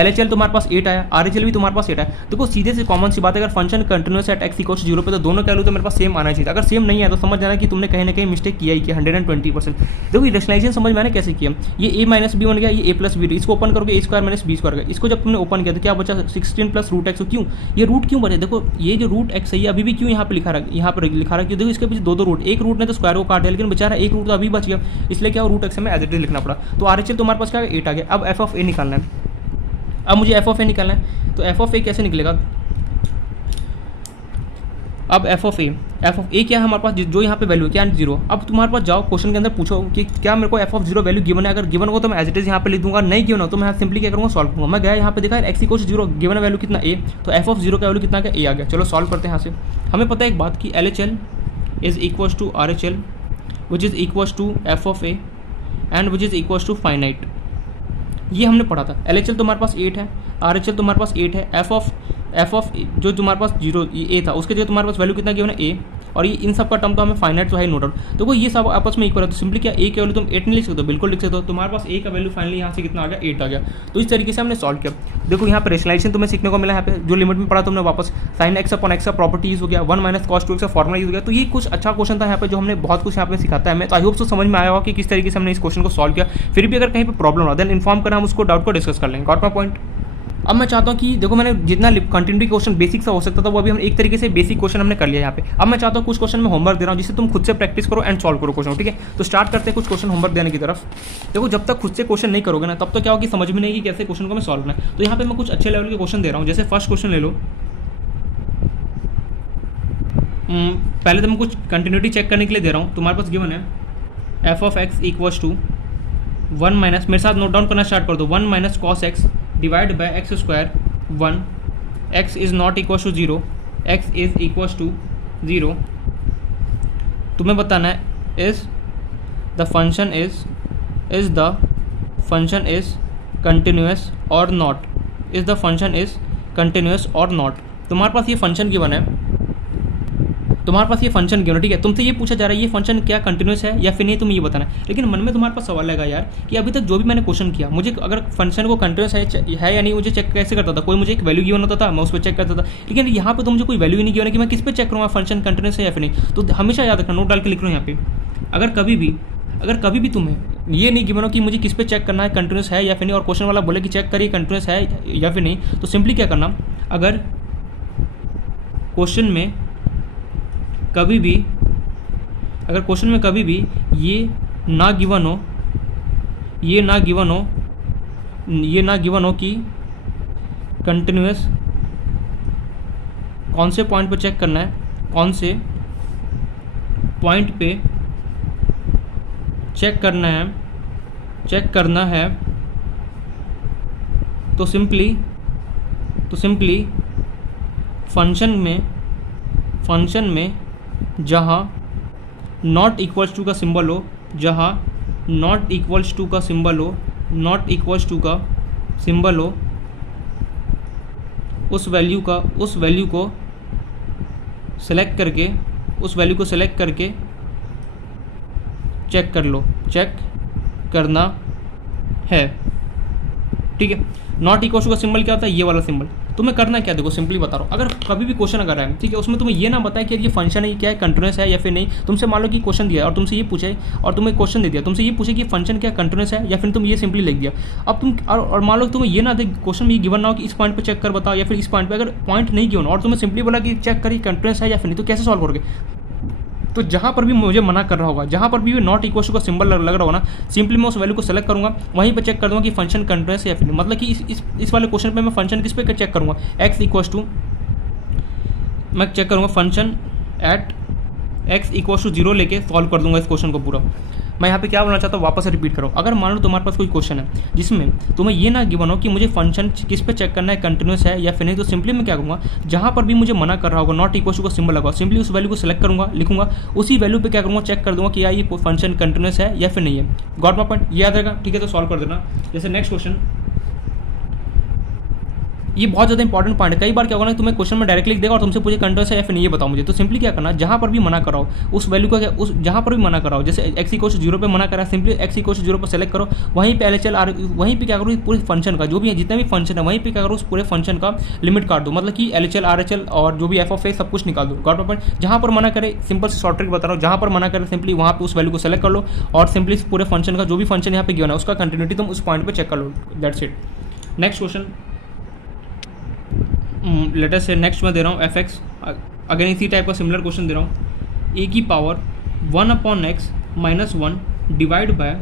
LHL तुम्हारे पास 8 आया, RHL भी तुम्हारे पास 8 आया। देखो सीधे से कॉमन सी बात है, अगर function continuous at x equal 0 पे तो दोनों वैल्यू तो मेरे पास सेम आना चाहिए। अगर सेम नहीं है तो समझ जाना कि तुमने कहीं ना कहीं मिस्टेक किया ही किया 120%। देखो रेशनलाइजेशन समझ में आना कैसे किया, ये a माइनस बी बन गया, ये a प्लस बी, इसको ओपन करोगे a square minus b square का। इसको जब तुमने ओपन किया तो क्या बचा 16 प्लस रूट एक्स। क्यों ये रूट क्यों बचे, देखो ये जो रूट एक्स है ये अभी भी क्यों यहाँ पे लिखा रहा, यहाँ पर लिखा रहा, क्यों देखो इसके पीछे दो रूट, एक रूट ने तो स्क्वायर को काट दिया लेकिन बेचारा एक रूट तो अभी बच गया, इसलिए क्या रूट एक्स में एज इट इज लिखना पड़ा। तो RHL तुम्हारे पास क्या 8 आ गया। अब एफ ऑफ ए निकालना है, अब मुझे एफ ऑफ ए निकालना है। तो एफ ऑफ ए कैसे निकलेगा, अब एफ ऑफ ए क्या है हमारे पास, जो यहाँ पे वैल्यू क्या 0। अब तुम्हारे पास जाओ क्वेश्चन के अंदर पूछो कि क्या मेरे को एफ ऑफ 0 वैल्यू गिवन है, अगर गिवन हो तो मैं एज इट इज यहाँ पे लिख दूंगा, नहीं गिवन हो तो मैं सिंपली क्या करूँगा सॉल्व करूँगा। मैं गया यहाँ पे देखा एक्स इक्वल 0 गिवन वैल्यू कितना ए, तो एफ ऑफ 0 का वैल्यू कितना का ए आ गया। चलो सॉल्व करते हैं यहाँ से। हमें पता है एक बात कि LHL is equals to RHL which is equals to f of A and which is equals to finite. ये हमने पढ़ा था। LHL तुम्हारे पास 8 है, RHL तुम्हारे पास 8 है, एफ ऑफ जो तुम्हारे पास 0 ए था उसके जगह तुम्हारे पास वैल्यू कितना गिवन है ए, और ये इन सब का टर्म तो हमें फाइनाइट तो है नोट आउट। देखो ये सब आपस में इक्वल है, तो सिंपली क्या ए की वैल्यू तुम 8 नहीं लिख सकते हो, बिल्कुल लिख सकते हो। तुम्हारे पास ए का वैल्यू फाइनली यहाँ से कितना आ गया 8 आ गया। तो इस तरीके से हमने सॉल्व किया। देखो यहाँ पे रेशनलाइजेशन तुम्हें सीखने को मिला, यहाँ पे जो लिमिट में पढ़ा तुमने वापस साइन एक्स अपॉन एक्स का प्रॉपर्टी यूज हो गया, 1 माइनस कॉस 2x का फॉर्मुला यूज हो गया। तो ये कुछ अच्छा क्वेश्चन था यहाँ पे जो हमने बहुत कुछ यहाँ पे सिखाता है हमें। तो आई होप सो समझ में आया होगा कि किस तरीके से हमने इस क्वेश्चन को सॉल्व किया। फिर भी अगर कहीं पर प्रॉब्लम हो देन इन्फॉर्म करें, हम उसको डाउट को डिस्कस कर लेंगे। Got my point. अब मैं चाहता हूँ कि देखो मैंने जितना कंटिन्यूटी क्वेश्चन बेसिक सा हो सकता था वो अभी हम एक तरीके से बेसिक क्वेश्चन हमने कर लिया यहाँ पे। अब मैं चाहता हूँ कुछ क्वेश्चन में होमवर्क दे रहा हूँ जिससे तुम खुद से प्रैक्टिस करो एंड सॉल्व करो क्वेश्चन, ठीक है। तो स्टार्ट करते हैं कुछ क्वेश्चन होमवर्क देने की तरफ। देखो जब तक खुद से क्वेश्चन नहीं करोगे ना तब तो क्या होगी समझ में नहीं कि कैसे क्वेश्चन को मैं सॉल्व करना है। तो यहाँ पे मैं कुछ अच्छे लेवल के क्वेश्चन दे रहा हूँ। जैसे फर्स्ट क्वेश्चन ले लो, पहले तो मैं कुछ कंटिन्यूटी चेक करने के लिए दे रहा हूँ। तुम्हारे पास गिवन है F of x equals to 1 minus, मेरे साथ नोट डाउन करना स्टार्ट कर दो, 1 minus cos X divide by X square 1, x is not equals to 0, x is equals to 0। तुम्हें बताना है is the function is continuous और not, is the function is continuous और नॉट। तुम्हारे पास ये फंक्शन गिवन है तुम्हारे पास ये फंक्शन गिवन, ठीक है, तुमसे ये पूछा जा रहा है ये फंक्शन क्या कंटिन्यूस है या फिर नहीं, तुम्हें ये बताना है। लेकिन मन में तुम्हारे पास सवाल लगा यार कि अभी तक जो भी मैंने क्वेश्चन किया, मुझे अगर फंक्शन को कंटिन्यूस है या नहीं मुझे चेक कैसे करता था, कोई मुझे एक वैल्यू गिवन होता था, मैं उस पर चेक करता था। लेकिन यहाँ पे तो मुझे कोई वैल्यू ही नहीं गिवन है कि मैं किस पे चेक करूँगा फंक्शन कंटिन्यूस है या फिर नहीं। तो हमेशा याद रखना, नोट डाल के लिख लो यहाँ पे, अगर कभी भी तुम्हें ये नहीं गिवन हो कि मुझे किस पे चेक करना है कंटिन्यूस है या फिर नहीं, और क्वेश्चन वाला बोले कि चेक करिए कंटिन्यूस है या फिर नहीं, तो सिंपली क्या करना, अगर क्वेश्चन में कभी भी ये ना गिवन हो कि कंटिन्यूस कौन से पॉइंट पे चेक करना है, कौन से पॉइंट पे चेक करना है, तो सिंपली फंक्शन में जहाँ नॉट इक्वल्स टू का सिंबल हो, उस वैल्यू को सेलेक्ट करके चेक करना है, ठीक है। नॉट इक्वल टू का सिंबल क्या होता है, ये वाला सिंबल। तुम्हें करना क्या, देखो सिंपली बता रहा हूँ, अगर कभी भी क्वेश्चन अगर है, ठीक है, उसमें तुम्हें ये ना बताए कि ये फंक्शन है क्या है, कंटिन्यूस है या फिर नहीं। तुमसे मान लो कि क्वेश्चन दिया और तुमसे ये पूछे, और तुम्हें क्वेश्चन दे दिया, तुमसे ये पूछे कि फंक्शन क्या कंटिन्यूस है या फिर तुम ये सिंपली लिख दिया। अब तुम और मान लो तुम्हें ये ना दे, क्वेश्चन में ये गिवन ना हो कि इस पॉइंट पर चेक कर बताओ या फिर इस पॉइंट पर, अगर पॉइंट नहीं गिवन और तुम्हें सिंपली बोला कि चेक करिए कंटिन्यूस है या फिर नहीं, तो कैसे सॉल्व करोगे। तो जहाँ पर भी मुझे मना कर रहा होगा, जहाँ पर भी नॉट इक्वल टू का सिंबल लग रहा होगा ना, सिंपली मैं उस वैल्यू को सेलेक्ट करूँगा, वहीं पे चेक कर दूँगा कि फंक्शन कंटिन्यूस है या फिर नहीं। मतलब कि इस वाले क्वेश्चन पे मैं फंक्शन किस पे चेक करूँगा, एक्स इक्वल टू, मैं चेक करूँगा function at x equal to 0 लेके सॉल्व कर दूँगा इस क्वेश्चन को पूरा। मैं यहाँ पे क्या बोलना चाहता हूँ, वापस से रिपीट करो। अगर मान लो तुम्हारे पास कोई क्वेश्चन है जिसमें तुम्हें ये ना गिवन हो कि मुझे फंक्शन किस पे चेक करना है, कंटिन्यूस है या फिर नहीं, तो सिंपली मैं क्या करूँगा, जहाँ पर भी मुझे मना कर रहा होगा नॉट इक्वल टू का सिंबल लगा, सिंपली उस वैल्यू को सेलेक्ट करूँगा, लिखूंगा, उसी वैल्यू पे क्या करूँगा, चेक कर दूँगा कि यार ये फंक्शन कंटिन्यूस है या फिर नहीं है। गॉट माय पॉइंट, याद रहेगा, ठीक है। तो सॉल्व कर देना। जैसे नेक्स्ट क्वेश्चन, ये बहुत ज़्यादा इंपॉर्टेंट पॉइंट है। कई बार क्या होगा ना, तुम्हें क्वेश्चन में डायरेक्टली लिख देगा और तुमसे पूछे कंटिन्यूस है या फिर नहीं, ये बताओ मुझे। तो सिंपली क्या करना, जहाँ पर भी मना कराओ उस वैल्यू का उस जहाँ पर भी मना कराओ, जैसे एक्स इक्वल टू 0 पे मना करा, सिंपली एक्स इक्वल टू 0 पर सेलेक्ट करो, वहीं पे LHL आर, वहीं पे क्या करो, पूरे फंक्शन का जो भी है, जितना भी फंक्शन है, वहीं पे क्या करो, उस पूरे फंक्शन का लिमिट काट दो, मतलब कि LHL RHL और जो भी f ऑफ a सब कुछ निकाल दो। Got my point. जहाँ पर मना करे, सिंपल से शॉर्ट ट्रिक बता रहा हूँ, जहाँ पर मना करे सिंपली वहाँ पे उस वैल्यू को सेलेक्ट कर लो और सिंपली पूरे फंक्शन का जो भी फंक्शन यहाँ पे गिवन है उसका कंटिन्यूटी तुम उस पॉइंट पे चेक कर लो। That's it. Next question, latest से नेक्स्ट मैं दे रहा हूँ fx, अगेन इसी टाइप का सिमिलर क्वेश्चन दे रहा हूँ। a की power 1/x - 1 divide by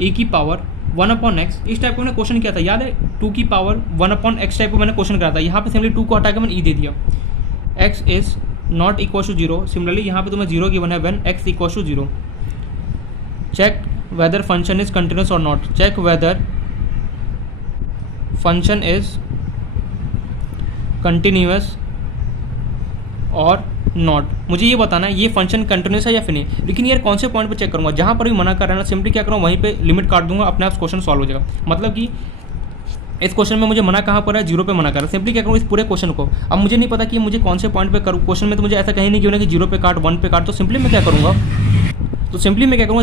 a की पावर 1/x। इस टाइप का मैंने क्वेश्चन किया था, याद है, 2 की पावर 1/x टाइप का मैंने क्वेश्चन करा था। यहाँ पे सिंपली 2 को हटा के मैंने e दे दिया। x is not equal to 0, similarly यहाँ पे तुम्हें 0 गिवन है when x equal to 0। Check whether function is continuous और not, check whether function is continuous और नॉट। मुझे ये बताना है ये फंक्शन कंटिन्यूस है या फिर नहीं। लेकिन यार कौन से पॉइंट पे चेक करूँगा, जहाँ पर भी मना कर रहा है ना, सिंपली क्या करूँ, वहीं पे लिमिट काट दूंगा, अपने आप क्वेश्चन सॉल्व हो जाएगा। मतलब कि इस क्वेश्चन में मुझे मना कहाँ पर है, 0 पे मना कर रहा है, सिंपली क्या करूँ, इस पूरे क्वेश्चन को, अब मुझे नहीं पता कि मुझे कौन से पॉइंट पे करूँ, क्वेश्चन में तो मुझे ऐसा कहीं नहीं कि 0 पे काट, 1 पे काट, तो सिंपली मैं क्या करूँगा,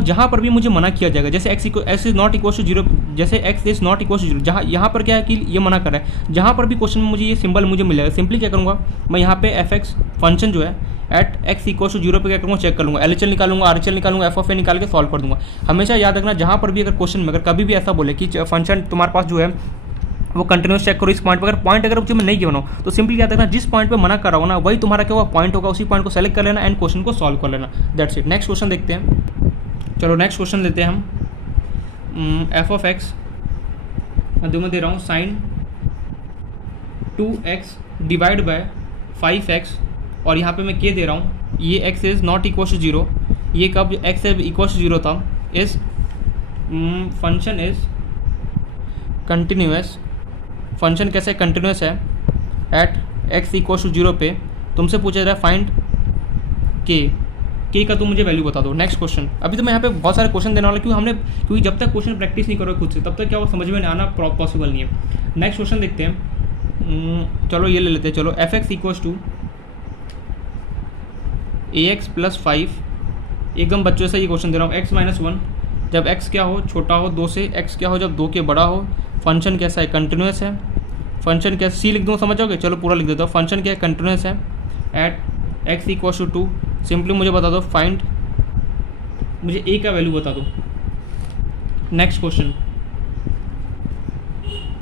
जहाँ पर भी मुझे मना किया जाएगा, जैसे x is not equal to 0, जैसे x is not equal to 0, जहाँ यहाँ पर क्या है कि ये मना कर रहा है, जहाँ पर भी क्वेश्चन में मुझे ये सिंबल मुझे मिलेगा, सिंपली क्या करूँगा, मैं यहाँ पे fx फंक्शन जो है एट एक्स इक्वल टू 0 पे क्या करूँगा, चेक कर लूँगा, LHL निकालूंगा, RHL निकालूंगा, f ऑफ a निकाल के सॉल्व कर दूंगा। हमेशा याद रखना, जहाँ पर भी अगर क्वेश्चन में अगर कभी भी ऐसा बोले कि फंक्शन तुम्हारे पास जो है वो कंटिन्यूस चेक करो इस पॉइंट पर, अगर पॉइंट अगर उसमें नहीं गिवन हो तो सिंपली याद रखना, जिस पॉइंट पे मना कर रहा हो ना वही तुम्हारा क्या होगा, पॉइंट होगा, उसी पॉइंट को सेलेक्ट कर लेना एंड क्वेश्चन को सॉल्व कर लेना। That's it. नेक्स्ट क्वेश्चन देखते हैं। चलो नेक्स्ट क्वेश्चन लेते हैं हम। f ऑफ x मैं दे रहा हूँ sign 2x divide by 5x, और यहाँ पे मैं k दे रहा हूँ, ये x is not equal to 0, ये कब x इक्वल टू 0 था, इस फंक्शन इज कंटिन्यूस, फंक्शन कैसे कंटिन्यूस है एट x इक्वल टू 0 पे, तुमसे पूछा जा रहा है फाइंड k का तुम मुझे वैल्यू बता दो। नेक्स्ट क्वेश्चन, अभी तो मैं यहाँ पे बहुत सारे क्वेश्चन देने वाला क्योंकि जब तक क्वेश्चन प्रैक्टिस नहीं करोगे खुद से तब तक क्या वो समझ में नहीं आना पॉसिबल नहीं है। नेक्स्ट क्वेश्चन देखते हैं। चलो ये ले लेते हैं। चलो fx इक्वल टू ax+5, एकदम बच्चों से ये क्वेश्चन दे रहा हूँ, x-1 जब x क्या हो, छोटा हो 2 से, x क्या हो जब 2 के बड़ा हो, फंक्शन कैसा है, कंटिन्यूस है, फंक्शन क्या, सी लिख दूँ समझ जाओगे, चलो पूरा लिख देता हूँ, फंक्शन क्या है, कंटिन्यूस है, एट x = 2, सिंपली मुझे बता दो फाइंड, मुझे a का वैल्यू बता दो। नेक्स्ट क्वेश्चन,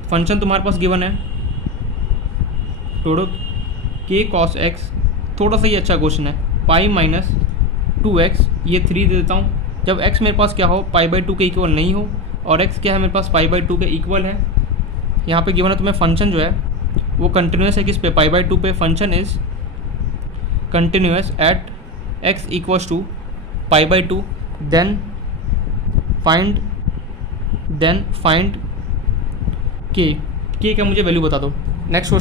फंक्शन तुम्हारे पास गिवन है टोटल k cos x, थोड़ा सा ये अच्छा क्वेश्चन है, पाई माइनस 2x, ये 3 दे देता हूँ, जब x मेरे पास क्या हो π/2 के इक्वल नहीं हो, और x क्या है मेरे पास π/2 के इक्वल है, यहाँ पे गिवन है तुम्हें फंक्शन जो है वो कंटिन्यूस है किस पे, π/2 पे, function is continuous at x = π/2, then find k का मुझे वैल्यू बता दो। नेक्स्ट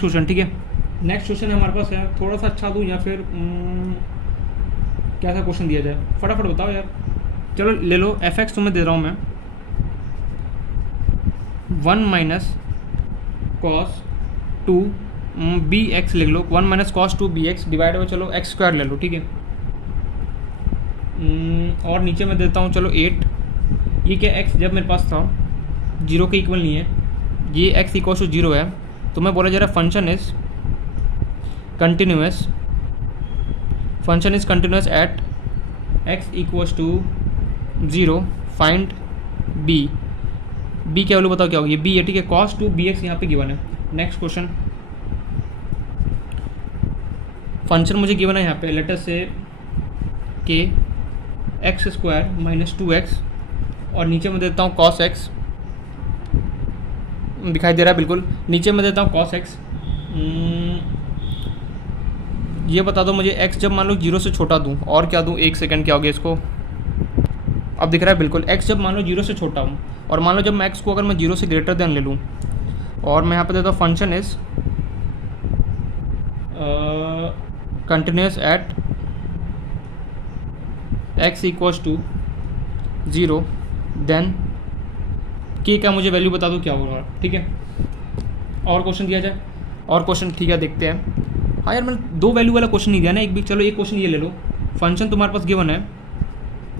क्वेश्चन ठीक है, नेक्स्ट क्वेश्चन हमारे पास है, थोड़ा सा अच्छा दूँ या फिर क्या सा क्वेश्चन दिया जाए, फटाफट बताओ यार, चलो ले लो, f(x) तुम्हें दे रहा हूँ मैं, 1 - cos 2 bx लिख लो, 1 - cos 2 bx डिवाइड हो, चलो x² ले लो, ठीक है, और नीचे मैं देता हूँ चलो 8, ये क्या x जब मेरे पास था 0 के इक्वल नहीं है, ये x = 0 है, तो मैं बोला जा रहा function is continuous at x = 0, find b क्या वैल्यू बताओ क्या होगी, b है, ठीक है, cos 2 bx यहाँ पे गिवन है। नेक्स्ट क्वेश्चन, फंक्शन मुझे गिवन है यहाँ पे, लेटर से k x² - 2x, और नीचे मैं देता हूँ cos x, दिखाई दे रहा है बिल्कुल, नीचे मैं देता हूँ cos x, ये बता दो मुझे x जब मान लो 0 से छोटा दूँ, और क्या दूँ, 1 सेकंड क्या हो गया इसको, अब दिख रहा है बिल्कुल, x जब मान लो 0 से छोटा हूँ, और मान लो जब मैं x को अगर मैं 0 से ग्रेटर देन ले लूँ, और मैं यहाँ पे देता हूँ function is continuous at x = 0, then k का मुझे वैल्यू बता दो क्या होगा, ठीक है, और क्वेश्चन दिया जाए, और क्वेश्चन ठीक है देखते हैं। हाँ यार मैंने 2 वैल्यू वाला क्वेश्चन नहीं दिया ना एक भी, चलो एक क्वेश्चन ये ले लो, फंक्शन तुम्हारे पास गिवन है,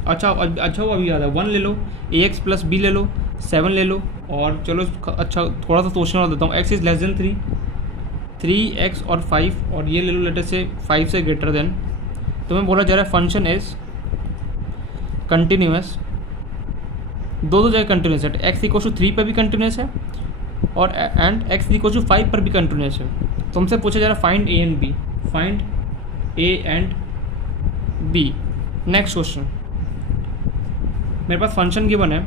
अच्छा वो अभी याद है, 1 ले लो, ax + b ले लो, 7 ले लो, और चलो अच्छा थोड़ा सा सोचने वाला देता हूँ, x <3 3x और 5, और ये ले लो लेटर से 5 से ग्रेटर देन, तो मैं बोला जा रहा है फंक्शन इज कंटिन्यूस, दो जगह कंटिन्यूस है, x = 3 पर भी कंटिन्यूस है, और एंड x = 5 पर भी कंटिन्यूस है, तुमसे पूछा जा रहा है find a and b। Next question, मेरे पास फंक्शन गिवन है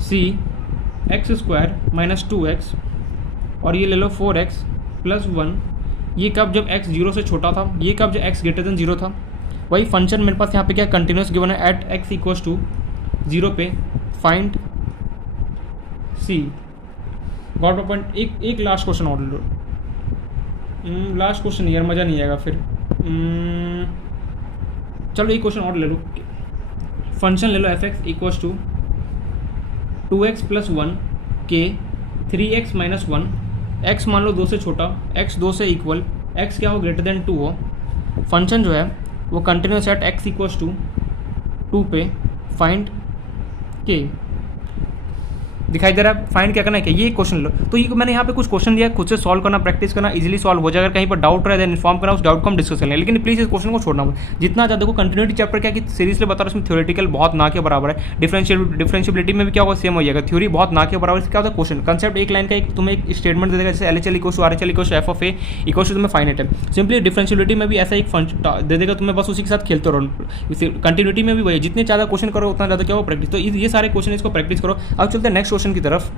c x² - 2x, और ये ले लो 4x + 1, ये कब जब x 0 से छोटा था, ये कब जब x > 0 था, वही फंक्शन मेरे पास यहाँ पे क्या कंटिन्यूस गिवन है एट x = 0 पे, find c, got the point. एक लास्ट क्वेश्चन और ले लो, लास्ट क्वेश्चन यार मज़ा नहीं आएगा फिर, चलो एक क्वेश्चन और ले लो, फंक्शन ले लो f(x) = 2x + 1 k 3x - 1, x मान लो 2 से छोटा, x 2 से इक्वल, x क्या हो ग्रेटर देन 2 हो, फंक्शन जो है वो कंटिन्यूस एट x = 2 पे, फाइंड k, दिखाई दे रहा है, फाइंड क्या करना है, क्या ये क्वेश्चन लो, तो ये मैंने यहाँ पे कुछ क्वेश्चन दिया, खुद से सॉल्व करना, प्रैक्टिस करना, इजीली सॉल्व हो जाएगा, कहीं पर डाउट रहे देन इन्फॉर्म करना, उस डाउट को हम डिस्कस करेंगे, लेकिन प्लीज़ इस क्वेश्चन को छोड़ना मत, जितना ज़्यादा देखो कंटिन्यूटी चैप्टर क्या कि सीरीजली बता रहा हूँ, इसमें थ्योरेटिकल बहुत ना के बराबर है, डिफरेंशियबिलिटी में भी क्या होगा सेम हो जाएगा, थ्योरी बहुत ना के बराबर, क्या होता है क्वेश्चन कंसेप्ट एक लाइन का एक तुम्हें एक स्टेटमेंट दे देगा, जैसे LHL = RHL = f(a) = तुम्हें फाइनाइट है, सिंपली डिफरेंशियबिलिटी में भी ऐसा एक दे देगा तुम्हें, बस उसी के साथ खेलते रहो, कंटिन्यूटी में भी वही, जितने ज़्यादा क्वेश्चन करो उतना ज़्यादा क्या हो प्रैक्टिस, तो ये सारे क्वेश्चन इसको प्रैक्टिस करो। अब चलते हैं नेक्स्ट क्वेश्चन की तरफ।